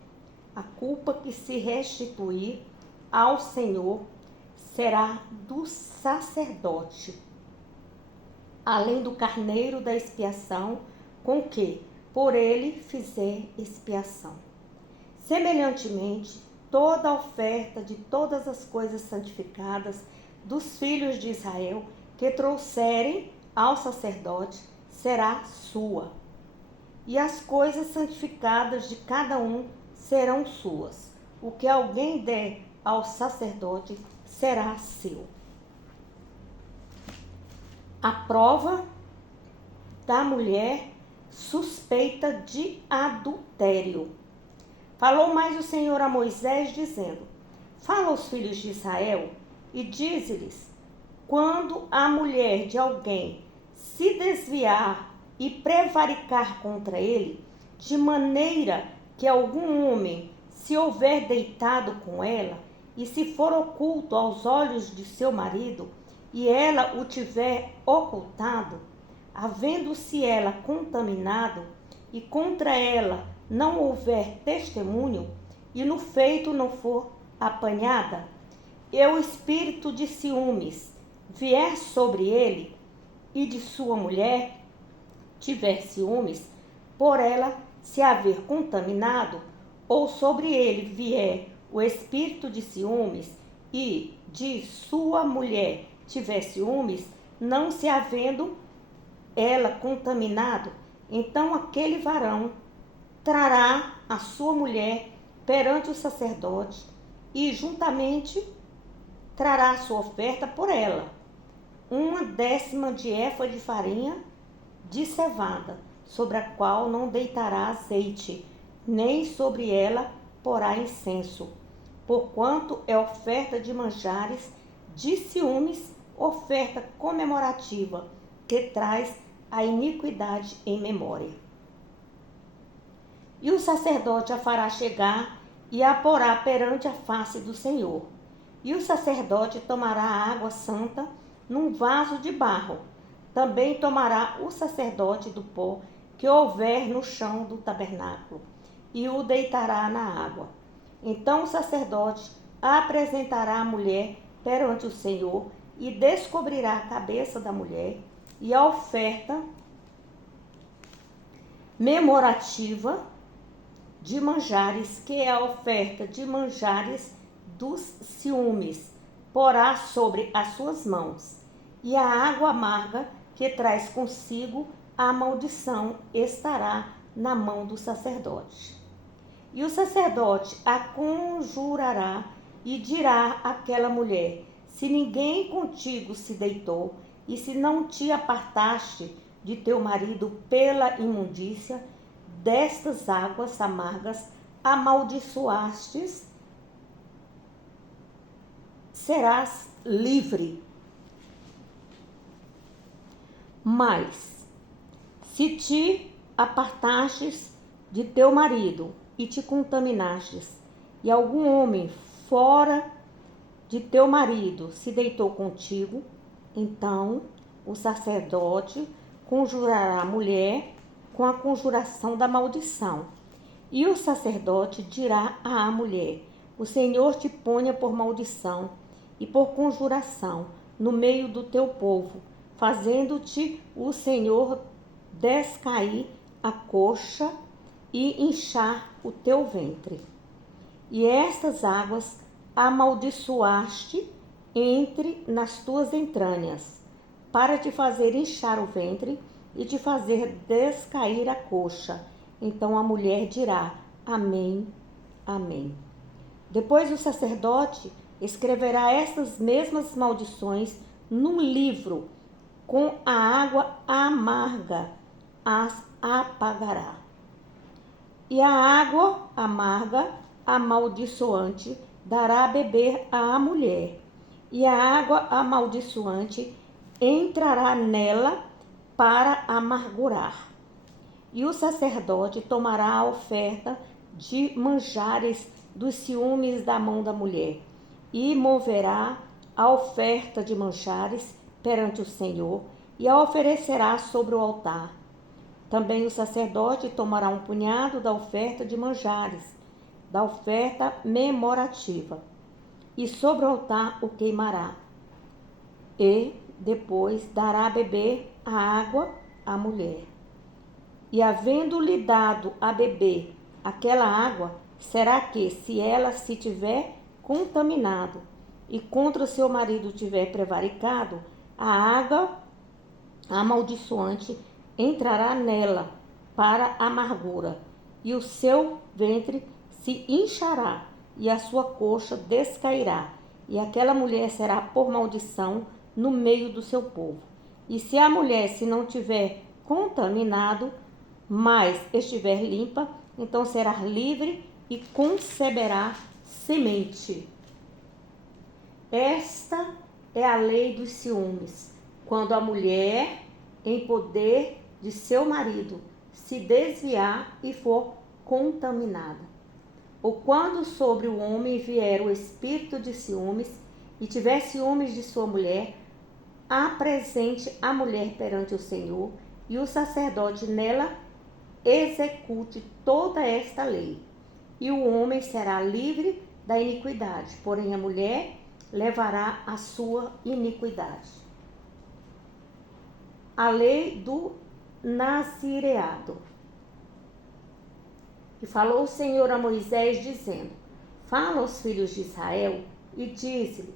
a culpa que se restituir ao Senhor será do sacerdote, além do carneiro da expiação, com que por ele fizer expiação. Semelhantemente, toda a oferta de todas as coisas santificadas dos filhos de Israel que trouxerem ao sacerdote será sua, e as coisas santificadas de cada um serão suas. O que alguém der ao sacerdote será seu. A prova da mulher suspeita de adultério. Falou mais o Senhor a Moisés, dizendo: fala aos filhos de Israel e dize-lhes: quando a mulher de alguém se desviar e prevaricar contra ele, de maneira que algum homem se houver deitado com ela, e se for oculto aos olhos de seu marido, e ela o tiver ocultado, havendo-se ela contaminado, e contra ela não houver testemunho, e no feito não for apanhada, e o espírito de ciúmes vier sobre ele, e de sua mulher tiver ciúmes, por ela se haver contaminado, ou sobre ele vier o espírito de ciúmes, e de sua mulher tiver ciúmes, não se havendo ela contaminado, então aquele varão trará a sua mulher perante o sacerdote, e juntamente trará a sua oferta por ela, 1/10 de éfa de farinha de cevada, sobre a qual não deitará azeite, nem sobre ela porá incenso, porquanto é oferta de manjares de ciúmes, oferta comemorativa, que traz a iniquidade em memória. E o sacerdote a fará chegar e a porá perante a face do Senhor. E o sacerdote tomará a água santa num vaso de barro. Também tomará o sacerdote do pó que houver no chão do tabernáculo, e o deitará na água. Então o sacerdote apresentará a mulher perante o Senhor, e descobrirá a cabeça da mulher, e a oferta memorativa de manjares, que é a oferta de manjares dos ciúmes, porá sobre as suas mãos, e a água amarga que traz consigo a maldição estará na mão do sacerdote. E o sacerdote a conjurará e dirá àquela mulher: se ninguém contigo se deitou, e se não te apartaste de teu marido pela imundícia, destas águas amargas amaldiçoastes, serás livre. Mas, se te apartastes de teu marido e te contaminastes, e algum homem fora de teu marido se deitou contigo, então o sacerdote conjurará a mulher com a conjuração da maldição. E o sacerdote dirá à mulher: o Senhor te ponha por maldição e por conjuração no meio do teu povo, fazendo-te o Senhor descair a coxa e inchar o teu ventre. E estas águas amaldiçoaste entre nas tuas entranhas, para te fazer inchar o ventre e te fazer descair a coxa. Então a mulher dirá: Amém, Amém. Depois o sacerdote escreverá estas mesmas maldições num livro, com a água amarga as apagará. E a água amarga amaldiçoante dará a beber à mulher, e a água amaldiçoante entrará nela para amargurar. E o sacerdote tomará a oferta de manjares dos ciúmes da mão da mulher, e moverá a oferta de manjares perante o Senhor, e a oferecerá sobre o altar. Também o sacerdote tomará um punhado da oferta de manjares, da oferta memorativa, e sobre o altar o queimará. E depois dará a beber a água à mulher. E havendo-lhe dado a beber aquela água, será que, se ela se tiver contaminado e contra o seu marido tiver prevaricado, a água amaldiçoante entrará nela para amargura, e o seu ventre se inchará, e a sua coxa descairá, e aquela mulher será por maldição no meio do seu povo. E se a mulher se não tiver contaminado, mas estiver limpa, então será livre e conceberá semente. Esta é a lei dos ciúmes, quando a mulher, em poder de seu marido, se desviar e for contaminada. Ou quando sobre o homem vier o espírito de ciúmes e tiver ciúmes de sua mulher, apresente a mulher perante o Senhor, e o sacerdote nela execute toda esta lei. E o homem será livre da iniquidade, porém a mulher levará a sua iniquidade. A lei do nazireado. E falou o Senhor a Moisés, dizendo: fala aos filhos de Israel e diz-lhe: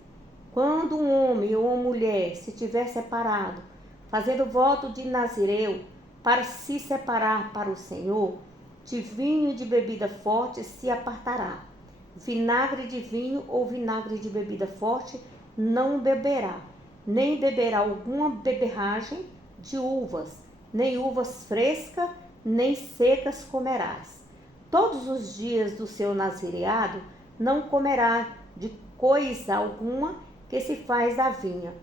quando um homem ou uma mulher se tiver separado, fazendo voto de nazireu, para se separar para o Senhor, de vinho e de bebida forte se apartará. Vinagre de vinho ou vinagre de bebida forte não beberá, nem beberá alguma beberragem de uvas, nem uvas frescas, nem secas comerás. Todos os dias do seu nazireado não comerá de coisa alguma que se faz da vinha,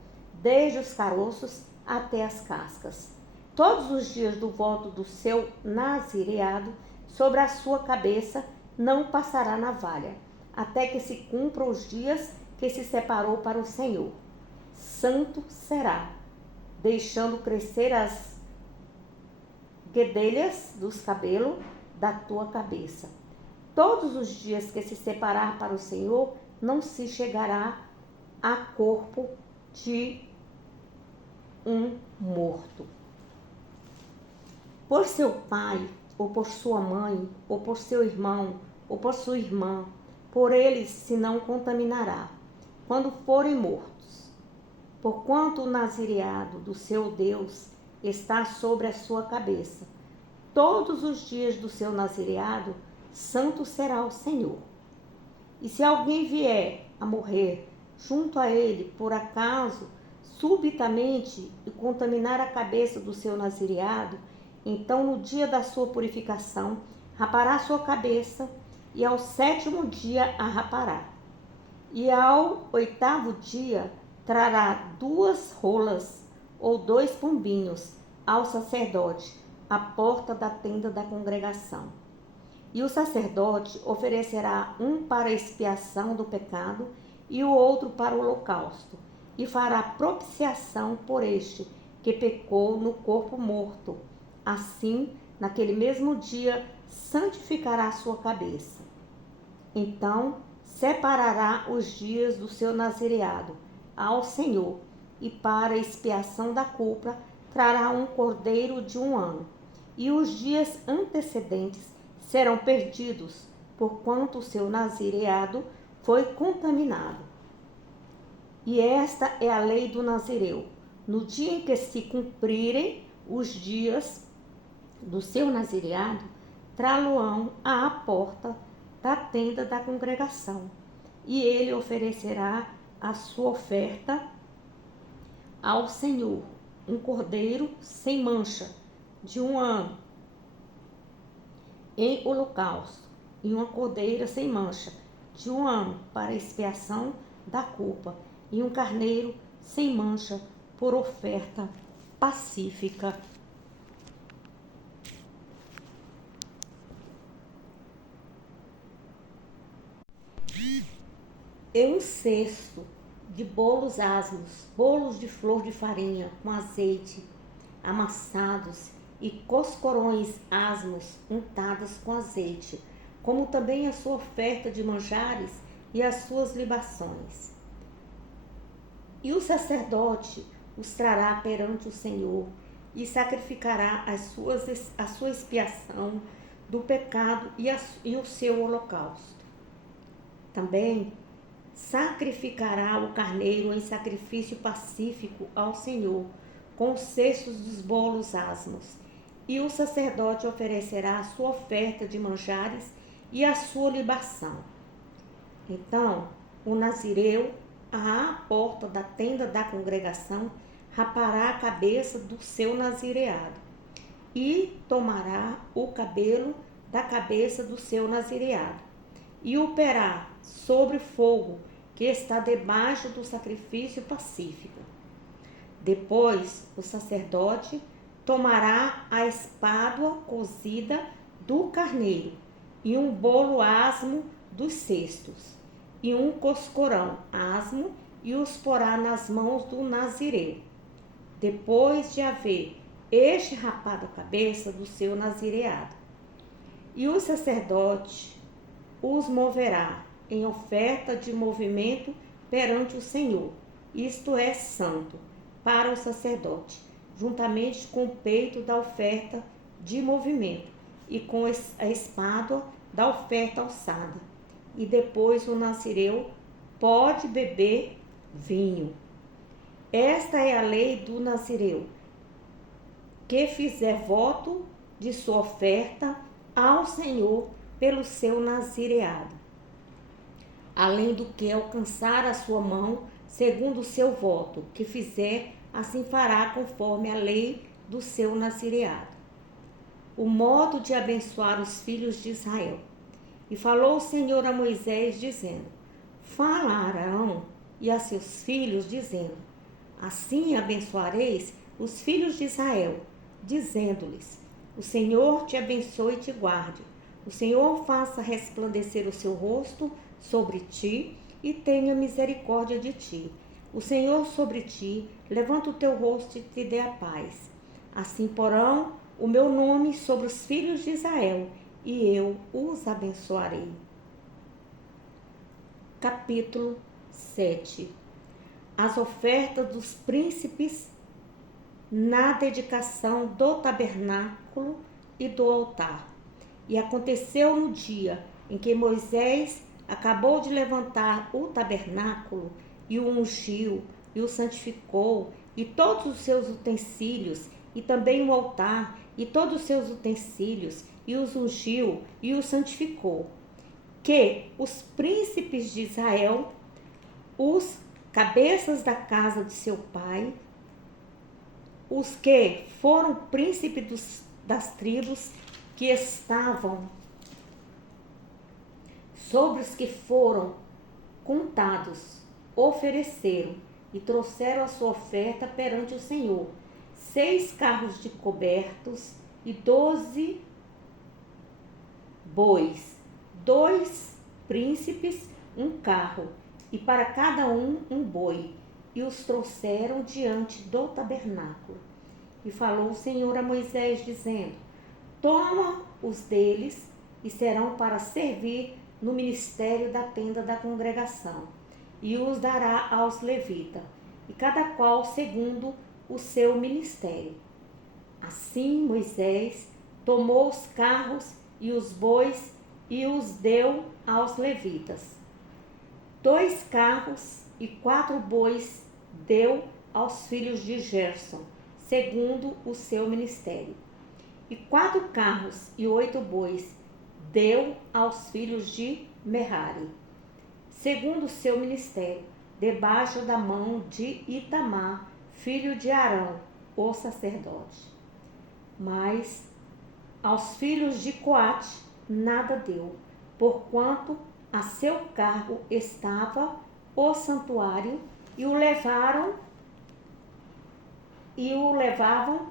desde os caroços até as cascas. Todos os dias do voto do seu nazireado, sobre a sua cabeça não passará navalha, até que se cumpram os dias que se separou para o Senhor. Santo será, deixando crescer as guedelhas dos cabelos da tua cabeça. Todos os dias que se separar para o Senhor, não se chegará a corpo de um morto. Por seu pai, ou por sua mãe, ou por seu irmão, ou por sua irmã, por eles se não contaminará, quando forem mortos. Porquanto o nazireado do seu Deus está sobre a sua cabeça, todos os dias do seu nazireado, santo será o Senhor. E se alguém vier a morrer junto a ele, por acaso, subitamente, e contaminar a cabeça do seu nazireado, então no dia da sua purificação, rapará sua cabeça, e ao 7º dia a rapará. E ao 8º dia trará 2 rolas ou 2 pombinhos ao sacerdote, à porta da tenda da congregação. E o sacerdote oferecerá um para a expiação do pecado e o outro para o holocausto, e fará propiciação por este que pecou no corpo morto. Assim, naquele mesmo dia, santificará a sua cabeça. Então, separará os dias do seu nazireado ao Senhor, e para a expiação da culpa trará um cordeiro de 1 ano, e os dias antecedentes serão perdidos, porquanto o seu nazireado foi contaminado. E esta é a lei do nazireu. No dia em que se cumprirem os dias do seu nazireado, trá-lo-ão à porta da tenda da congregação, e ele oferecerá a sua oferta ao Senhor, um cordeiro sem mancha, de 1 ano, em holocausto, e uma cordeira sem mancha, de 1 ano, para expiação da culpa, e um carneiro sem mancha, por oferta pacífica. E um cesto de bolos asmos, bolos de flor de farinha com azeite, amassados, e coscorões asmos untadas com azeite, como também a sua oferta de manjares e as suas libações. E o sacerdote os trará perante o Senhor, e sacrificará a sua expiação do pecado e o seu holocausto. Também sacrificará o carneiro em sacrifício pacífico ao Senhor, com os cestos dos bolos asmos. E o sacerdote oferecerá a sua oferta de manjares e a sua libação. Então, o nazireu, à porta da tenda da congregação, rapará a cabeça do seu nazireado, e tomará o cabelo da cabeça do seu nazireado, e o perá sobre fogo que está debaixo do sacrifício pacífico. Depois, o sacerdote tomará a espádua cozida do carneiro, e um bolo asmo dos cestos, e um coscorão asmo, e os porá nas mãos do nazireu, depois de haver este rapado a cabeça do seu nazireado. E o sacerdote os moverá em oferta de movimento perante o Senhor, isto é santo, para o sacerdote, juntamente com o peito da oferta de movimento e com a espádua da oferta alçada. E depois o nazireu pode beber vinho. Esta é a lei do nazireu, que fizer voto de sua oferta ao Senhor pelo seu nazireado, além do que alcançar a sua mão, segundo o seu voto, que fizer, assim fará conforme a lei do seu nazireado. O modo de abençoar os filhos de Israel. E falou o Senhor a Moisés, dizendo: Fala a Arão e a seus filhos, dizendo: Assim abençoareis os filhos de Israel, dizendo-lhes: O Senhor te abençoe e te guarde. O Senhor faça resplandecer o seu rosto sobre ti e tenha misericórdia de ti. O Senhor sobre ti levanta o teu rosto e te dê a paz. Assim porão o meu nome sobre os filhos de Israel, e eu os abençoarei. Capítulo 7. As ofertas dos príncipes na dedicação do tabernáculo e do altar. E aconteceu no dia em que Moisés acabou de levantar o tabernáculo, e o ungiu, e o santificou, e todos os seus utensílios, e também o altar, e todos os seus utensílios, e os ungiu, e os santificou. que os príncipes de Israel, os cabeças da casa de seu pai, os que foram príncipes das tribos que estavam sobre os que foram contados, ofereceram e trouxeram a sua oferta perante o Senhor, 6 carros de cobertos e 12 bois, 2 príncipes, um carro, e para cada um boi, e os trouxeram diante do tabernáculo. E falou o Senhor a Moisés, dizendo: toma os deles, e serão para servir no ministério da tenda da congregação, e os dará aos levitas, e cada qual segundo o seu ministério. Assim Moisés tomou os carros e os bois e os deu aos levitas. 2 carros e 4 bois deu aos filhos de Gerson, segundo o seu ministério. E 4 carros e 8 bois deu aos filhos de Merari, segundo o seu ministério, debaixo da mão de Itamar, filho de Arão, o sacerdote. Mas aos filhos de Coate nada deu, porquanto a seu cargo estava o santuário, e o levavam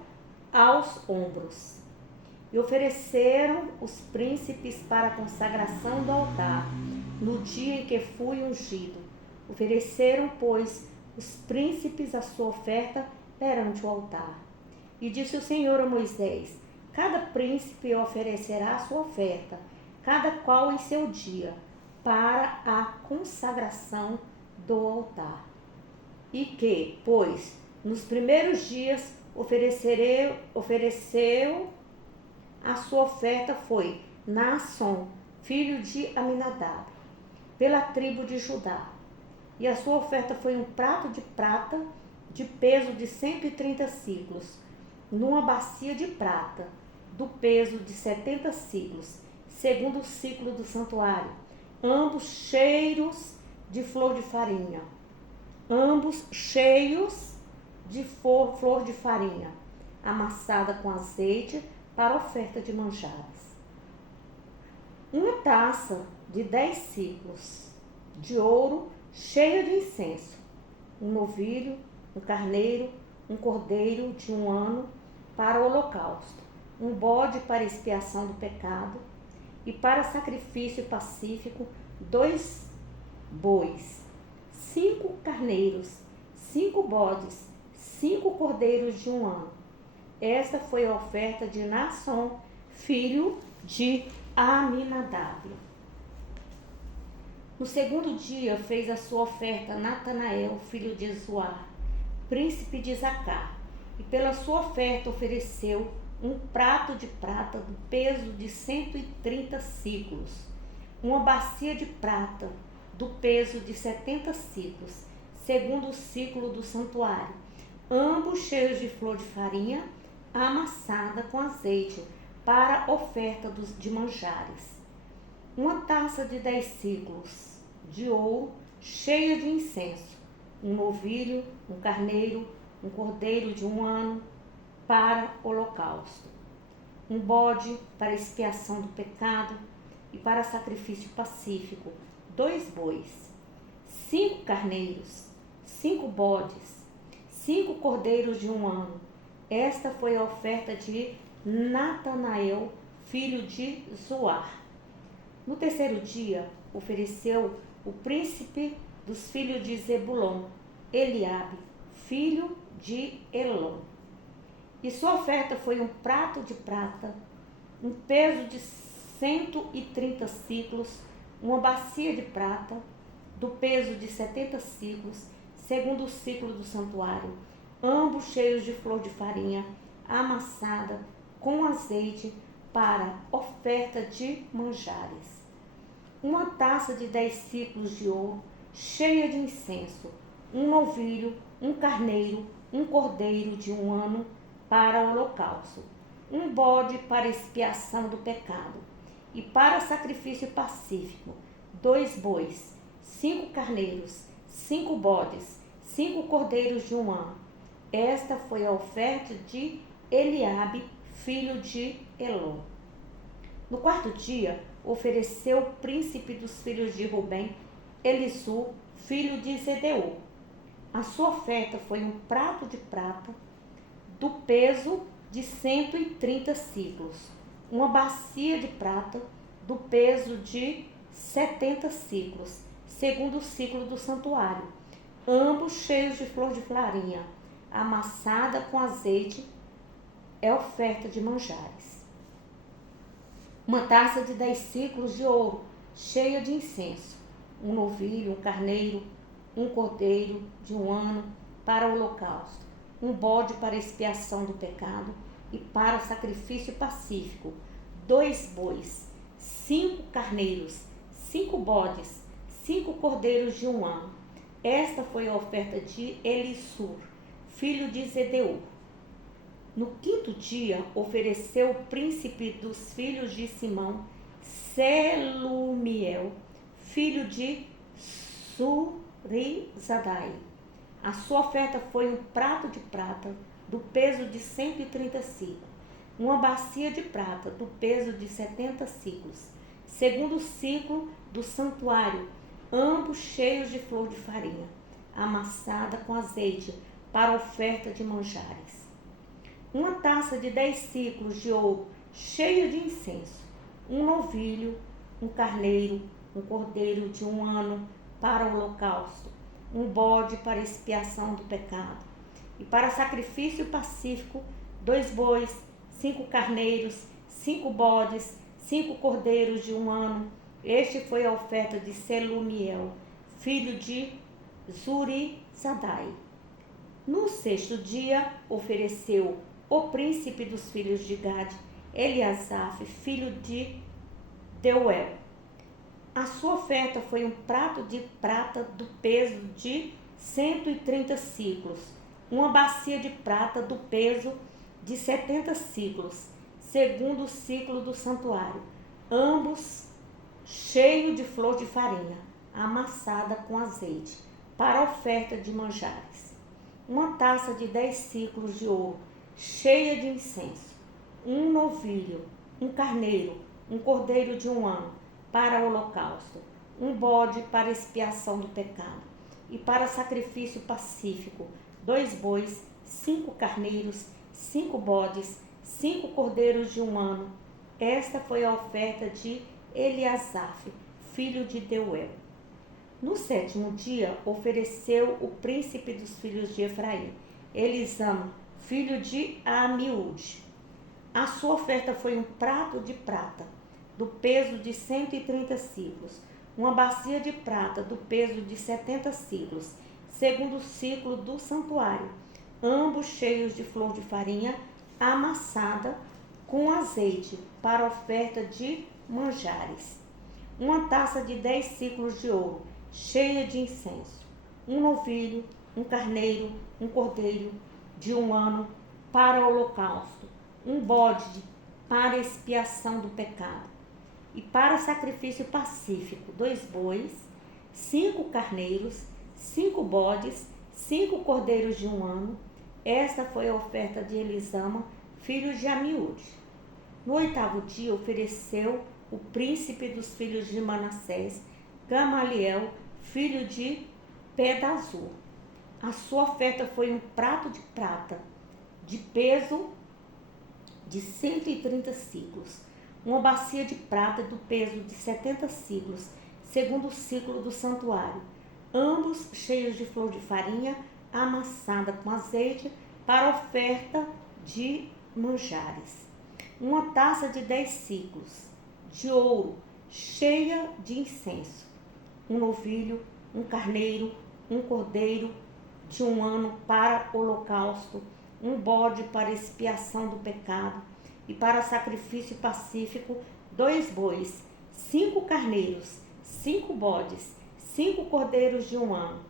aos ombros. E ofereceram os príncipes para a consagração do altar, no dia em que fui ungido. Ofereceram, pois, os príncipes a sua oferta perante o altar. E disse o Senhor a Moisés: cada príncipe oferecerá a sua oferta, cada qual em seu dia, para a consagração do altar. E que, pois, nos primeiros dias ofereceu a sua oferta foi Naasson, filho de Aminadab, pela tribo de Judá. E a sua oferta foi um prato de prata de peso de 130 siclos, numa bacia de prata, do peso de 70 siclos, segundo o ciclo do santuário, ambos cheios de flor de farinha, amassada com azeite, para oferta de manjares. Uma taça de 10 siclos de ouro, cheia de incenso, um novilho, um carneiro, um cordeiro de 1 ano, para o holocausto, um bode para expiação do pecado, e para sacrifício pacífico, 2 bois, 5 carneiros, 5 bodes, 5 cordeiros de 1 ano. Esta foi a oferta de Naasson, filho de Aminadab. No segundo dia fez a sua oferta Natanael, filho de Zoar, príncipe de Zacar, e pela sua oferta ofereceu um prato de prata do peso de 130 siclos, uma bacia de prata do peso de 70 siclos, segundo o ciclo do santuário, ambos cheios de flor de farinha, amassada com azeite, para oferta de manjares. Uma taça de 10 siclos de ouro, cheia de incenso, um novilho, um carneiro, um cordeiro de 1 ano, para holocausto, um bode para expiação do pecado e para sacrifício pacífico, 2 bois, 5 carneiros, 5 bodes, 5 cordeiros de 1 ano. Esta foi a oferta de Natanael, filho de Zoar. No terceiro dia, ofereceu o príncipe dos filhos de Zebulon, Eliabe, filho de Elon. E sua oferta foi um prato de prata, um peso de 130 siclos, uma bacia de prata, do peso de 70 siclos, segundo o ciclo do santuário, ambos cheios de flor de farinha, amassada com azeite, para oferta de manjares. Uma taça de 10 siclos de ouro, cheia de incenso, um novilho, um carneiro, um cordeiro de 1 ano, para o holocausto, um bode para expiação do pecado, E para sacrifício pacífico, 2 bois, 5 carneiros, 5 bodes, 5 cordeiros de 1 ano. Esta foi a oferta de Eliabe, filho de Elon. No 4º dia, ofereceu o príncipe dos filhos de Rubem, Elisur, filho de Zedeur. A sua oferta foi um prato de prata do peso de 130 siclos, uma bacia de prata do peso de 70 siclos, segundo o ciclo do santuário, ambos cheios de flor de farinha, amassada com azeite, é oferta de manjares. Uma taça de 10 siclos de ouro, cheia de incenso, um novilho, um carneiro, um cordeiro de 1 ano para o holocausto, um bode para expiação do pecado e para o sacrifício pacífico, 2 bois, 5 carneiros, 5 bodes, 5 cordeiros de 1 ano. Esta foi a oferta de Elisur, filho de Zedeur. No 5º dia, ofereceu o príncipe dos filhos de Simão, Selumiel, filho de Surizadai. A sua oferta foi um prato de prata do peso de 130 siclos, uma bacia de prata do peso de 70 siclos, segundo o ciclo do santuário, ambos cheios de flor de farinha, amassada com azeite para oferta de manjares. Uma taça de 10 siclos de ouro, cheia de incenso, um novilho, um carneiro, um cordeiro de 1 ano para o holocausto, um bode para expiação do pecado, e para sacrifício pacífico, 2 bois, 5 carneiros, 5 bodes, 5 cordeiros de 1 ano. Este foi a oferta de Selumiel, filho de Zurizadai. No 6º dia, ofereceu o príncipe dos filhos de Gade, Eliasaf, filho de Deuel. A sua oferta foi um prato de prata do peso de 130 siclos, uma bacia de prata do peso de 70 siclos, segundo o ciclo do santuário, ambos cheios de flor de farinha, amassada com azeite, para oferta de manjares. Uma taça de 10 siclos de ouro, cheia de incenso, um novilho, um carneiro, um cordeiro de 1 ano, para o holocausto, um bode para expiação do pecado, e para sacrifício pacífico, 2 bois, 5 carneiros, 5 bodes, 5 cordeiros de 1 ano. Esta foi a oferta de Eliasaf, filho de Deuel. No 7º dia, ofereceu o príncipe dos filhos de Efraim, Elisama, filho de Amiúde. A sua oferta foi um prato de prata, do peso de 130 siclos, uma bacia de prata do peso de 70 siclos, segundo o ciclo do santuário, ambos cheios de flor de farinha, amassada com azeite, para oferta de manjares. Uma taça de 10 siclos de ouro, cheia de incenso, um novilho, um carneiro, um cordeiro de 1 ano para o holocausto, um bode para expiação do pecado, e para sacrifício pacífico, 2 bois, 5 carneiros, 5 bodes, 5 cordeiros de 1 ano. Esta foi a oferta de Elisama, filho de Amiúde. No 8º dia, ofereceu o príncipe dos filhos de Manassés, Gamaliel, filho de Pedazur. A sua oferta foi um prato de prata, de peso de 130 siclos, uma bacia de prata do peso de 70 siclos, segundo o ciclo do santuário, ambos cheios de flor de farinha, amassada com azeite, para oferta de manjares. Uma taça de 10 siclos de ouro, cheia de incenso, um novilho, um carneiro, um cordeiro de 1 ano para holocausto, um bode para expiação do pecado, e para sacrifício pacífico, 2 bois, 5 carneiros, 5 bodes, 5 cordeiros de 1 ano.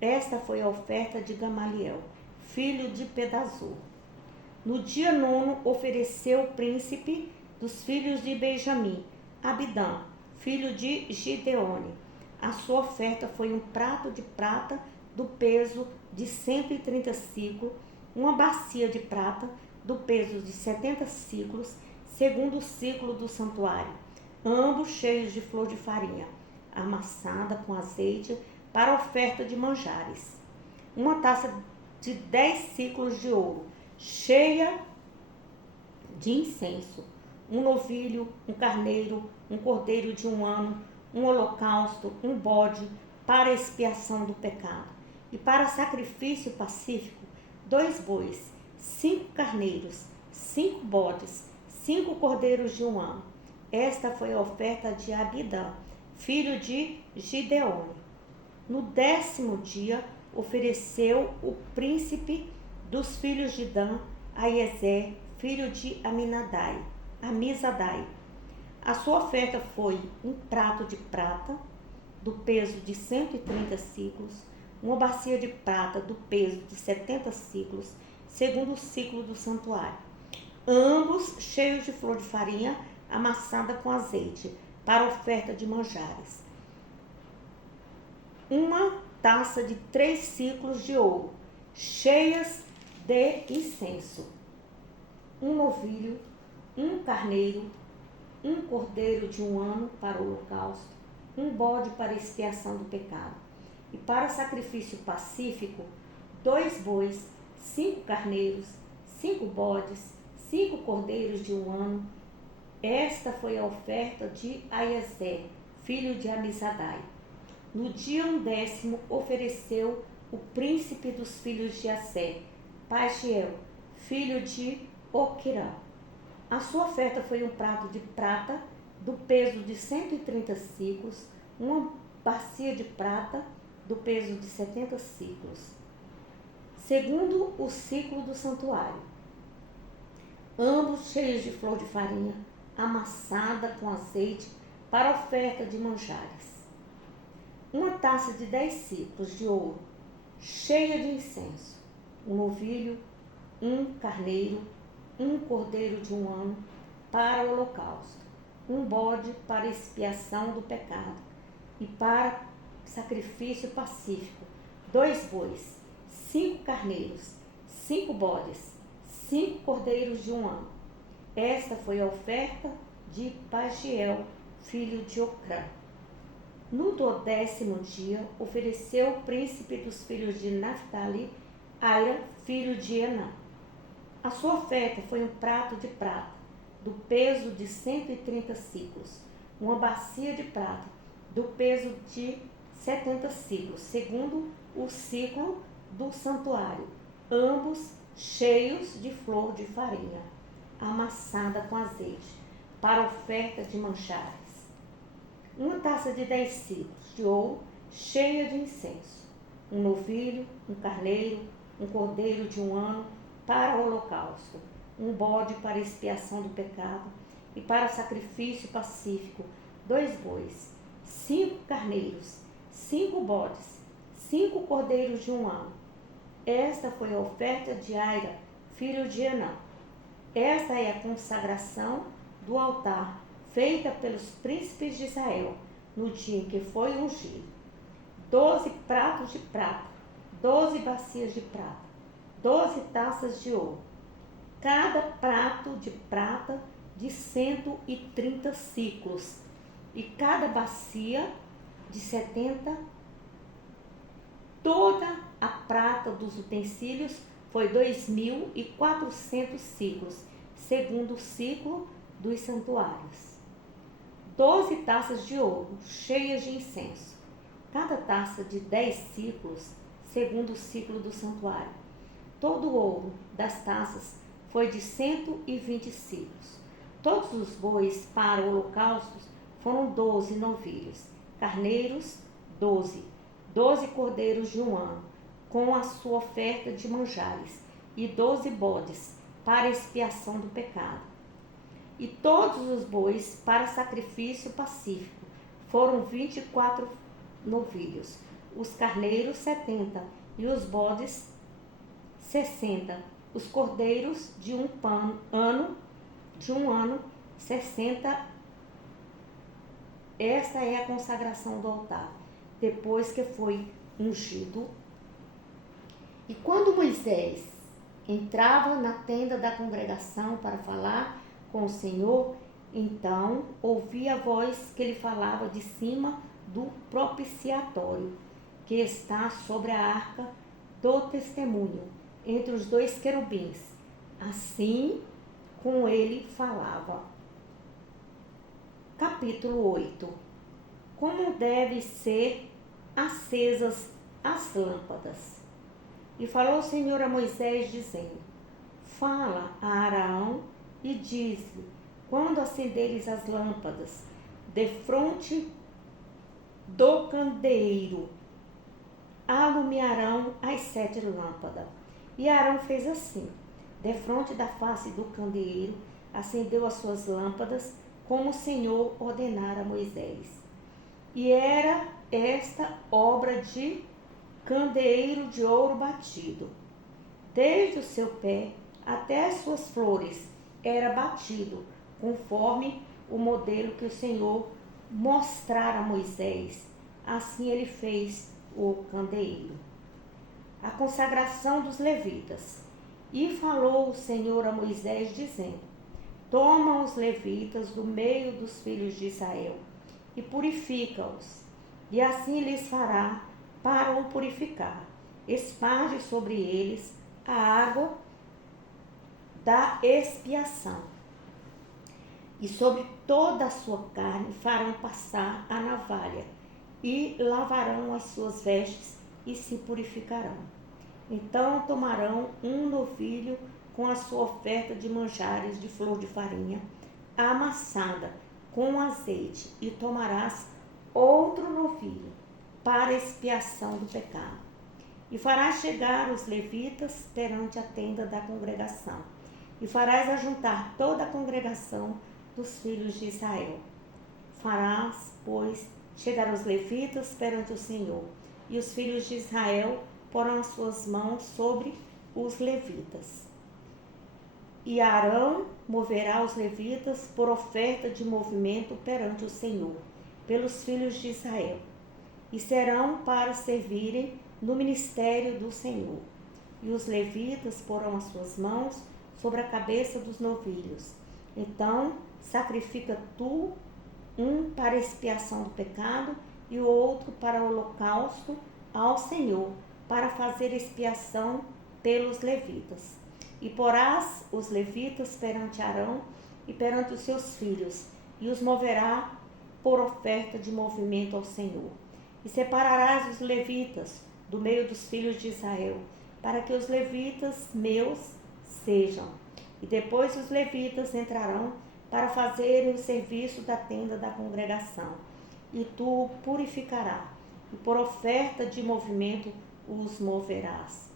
Esta foi a oferta de Gamaliel, filho de Pedazur. No dia 9, ofereceu o príncipe dos filhos de Benjamim, Abidã, filho de Gideone. A sua oferta foi um prato de prata do peso de 130 ciclos, uma bacia de prata do peso de 70 ciclos, segundo o ciclo do santuário, ambos cheios de flor de farinha, amassada com azeite para oferta de manjares. Uma taça de 10 ciclos de ouro, cheia de incenso, um novilho, um carneiro, um cordeiro de 1 ano, um holocausto, um bode para expiação do pecado, e para sacrifício pacífico, 2 bois, 5 carneiros, 5 bodes, 5 cordeiros de 1 ano. Esta foi a oferta de Abidã, filho de Gideone. No 10º dia, ofereceu o príncipe dos filhos de Dan, Aiezer, filho de Amizadai. A sua oferta foi um prato de prata do peso de 130 ciclos, uma bacia de prata do peso de 70 ciclos, segundo o ciclo do santuário, ambos cheios de flor de farinha amassada com azeite, para oferta de manjares. Uma taça de 3 ciclos de ouro, cheias de incenso, um novilho, um carneiro, um cordeiro de 1 ano para o holocausto, um bode para expiação do pecado, e para sacrifício pacífico, 2 bois, 5 carneiros, 5 bodes, 5 cordeiros de 1 ano. Esta foi a oferta de Aiezer, filho de Amizadai. No dia 10º, ofereceu o príncipe dos filhos de Assé, Pagiel, filho de Oquirã. A sua oferta foi um prato de prata do peso de 130 ciclos, uma bacia de prata do peso de 70 ciclos, segundo o ciclo do santuário, ambos cheios de flor de farinha, amassada com azeite para oferta de manjares. Uma taça de 10 ciclos de ouro, cheia de incenso, um novilho, um carneiro, um cordeiro de 1 ano para o holocausto, um bode para expiação do pecado e para sacrifício pacífico, 2 bois, 5 carneiros, 5 bodes, 5 cordeiros de 1 ano. Esta foi a oferta de Pagiel, filho de Ocrã. No 10º dia, ofereceu o príncipe dos filhos de Naphtali, Aira, filho de Enã. A sua oferta foi um prato de prata, do peso de 130 ciclos, uma bacia de prata, do peso de 70 ciclos, segundo o ciclo do santuário, ambos cheios de flor de farinha, amassada com azeite, para oferta de manjares. Uma taça de 10 ciclos de ouro, cheia de incenso, um novilho, um carneiro, um cordeiro de 1 ano para o holocausto, um bode para expiação do pecado e para sacrifício pacífico, 2 bois, 5 carneiros, 5 bodes, 5 cordeiros de 1 ano. Esta foi a oferta de Aira, filho de Enã. Esta é a consagração do altar, feita pelos príncipes de Israel, no dia em que foi ungido. 12 pratos de prata, 12 bacias de prata, 12 taças de ouro, cada prato de prata de 130 ciclos, e cada bacia de 70. Toda a prata dos utensílios foi 2.400 ciclos, segundo o ciclo dos santuários. 12 taças de ouro, cheias de incenso, cada taça de 10 ciclos, segundo o ciclo do santuário. Todo o ouro das taças foi de 120 ciclos. Todos os bois para holocaustos foram 12 novilhos, carneiros 12 cordeiros de 1 ano, com a sua oferta de manjares, e 12 bodes para expiação do pecado. E todos os bois para sacrifício pacífico foram 24 novilhos, os carneiros 70 e os bodes 60, os cordeiros de 1 ano 60 esta é a consagração do altar, depois que foi ungido. E quando Moisés entrava na tenda da congregação para falar com o Senhor, então ouvia a voz que lhe falava de cima do propiciatório, que está sobre a arca do testemunho, entre os dois querubins. Assim com ele falava. Capítulo 8. Como devem ser acesas as lâmpadas? E falou o Senhor a Moisés, dizendo: Fala a Araão e diz-lhe: quando acenderes as lâmpadas defronte do candeeiro, alumiarão as 7 lâmpadas. E Arão fez assim: defronte da face do candeeiro, acendeu as suas lâmpadas, como o Senhor ordenara a Moisés. E era esta obra de candeeiro de ouro batido. Desde o seu pé até as suas flores era batido, conforme o modelo que o Senhor mostrara a Moisés. Assim ele fez o candeeiro. A consagração dos levitas. E falou o Senhor a Moisés, dizendo: Toma os levitas do meio dos filhos de Israel e purifica-os, e assim lhes fará para o purificar. Esparge sobre eles a água da expiação, e sobre toda a sua carne farão passar a navalha, e lavarão as suas vestes e se purificarão. Então tomarão um novilho com a sua oferta de manjares de flor de farinha amassada com azeite, e tomarás outro novilho para expiação do pecado. E farás chegar os levitas perante a tenda da congregação, e farás ajuntar toda a congregação dos filhos de Israel. Farás, pois, chegar os levitas perante o Senhor, e os filhos de Israel porão as suas mãos sobre os levitas. E Arão moverá os levitas por oferta de movimento perante o Senhor, pelos filhos de Israel, e serão para servirem no ministério do Senhor. E os levitas porão as suas mãos sobre a cabeça dos novilhos. Então sacrifica tu um para expiação do pecado e o outro para o holocausto ao Senhor, para fazer expiação pelos levitas. E porás os levitas perante Arão e perante os seus filhos, e os moverá por oferta de movimento ao Senhor. E separarás os levitas do meio dos filhos de Israel, para que os levitas meus sejam. E depois os levitas entrarão para fazerem o serviço da tenda da congregação, e tu o purificarás, e por oferta de movimento os moverás.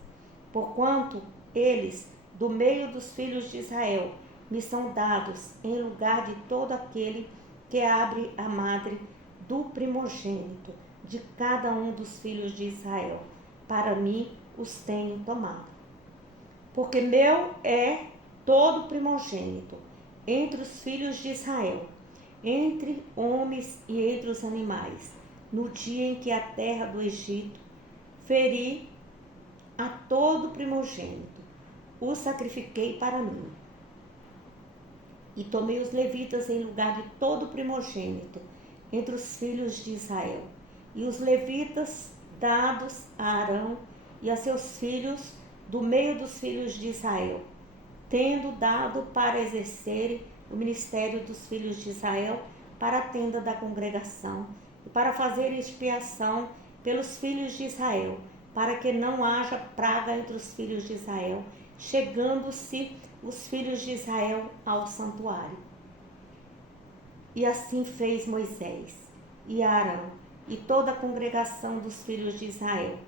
Porquanto eles, do meio dos filhos de Israel, me são dados em lugar de todo aquele que abre a madre do primogênito de cada um dos filhos de Israel. Para mim os tenho tomado. Porque meu é todo primogênito entre os filhos de Israel, entre homens e entre os animais. No dia em que a terra do Egito feri a todo primogênito, o sacrifiquei para mim. E tomei os levitas em lugar de todo primogênito entre os filhos de Israel. E os levitas dados a Arão e a seus filhos do meio dos filhos de Israel, tendo dado para exercerem o ministério dos filhos de Israel para a tenda da congregação, e para fazer expiação pelos filhos de Israel, para que não haja praga entre os filhos de Israel, chegando-se os filhos de Israel ao santuário. E assim fez Moisés e Arão e toda a congregação dos filhos de Israel,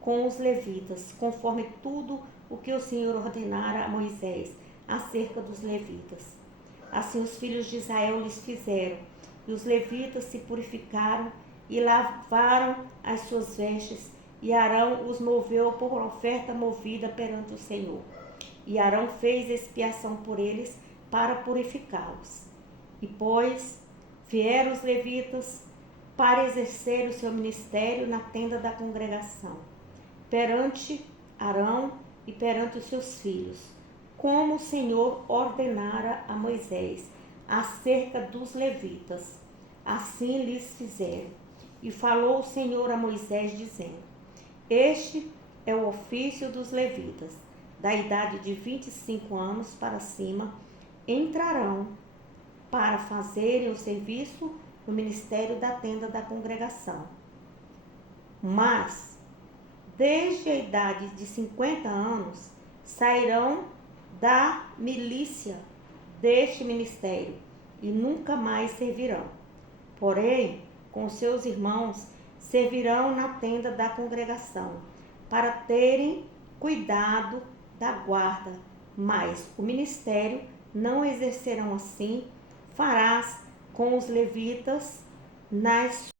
com os levitas, conforme tudo o que o Senhor ordenara a Moisés acerca dos levitas. Assim os filhos de Israel lhes fizeram, e os levitas se purificaram e lavaram as suas vestes, e Arão os moveu por oferta movida perante o Senhor. E Arão fez expiação por eles para purificá-los. E pôs vieram os levitas para exercer o seu ministério na tenda da congregação, perante Arão e perante os seus filhos, como o Senhor ordenara a Moisés, acerca dos levitas. Assim lhes fizeram. E falou o Senhor a Moisés, dizendo: Este é o ofício dos levitas, da idade de 25 anos para cima, entrarão para fazerem o serviço no ministério da tenda da congregação. Mas, desde a idade de 50 anos, sairão da milícia deste ministério e nunca mais servirão. Porém, com seus irmãos, servirão na tenda da congregação, para terem cuidado da guarda, mas o ministério não exercerão assim. Farás com os levitas nas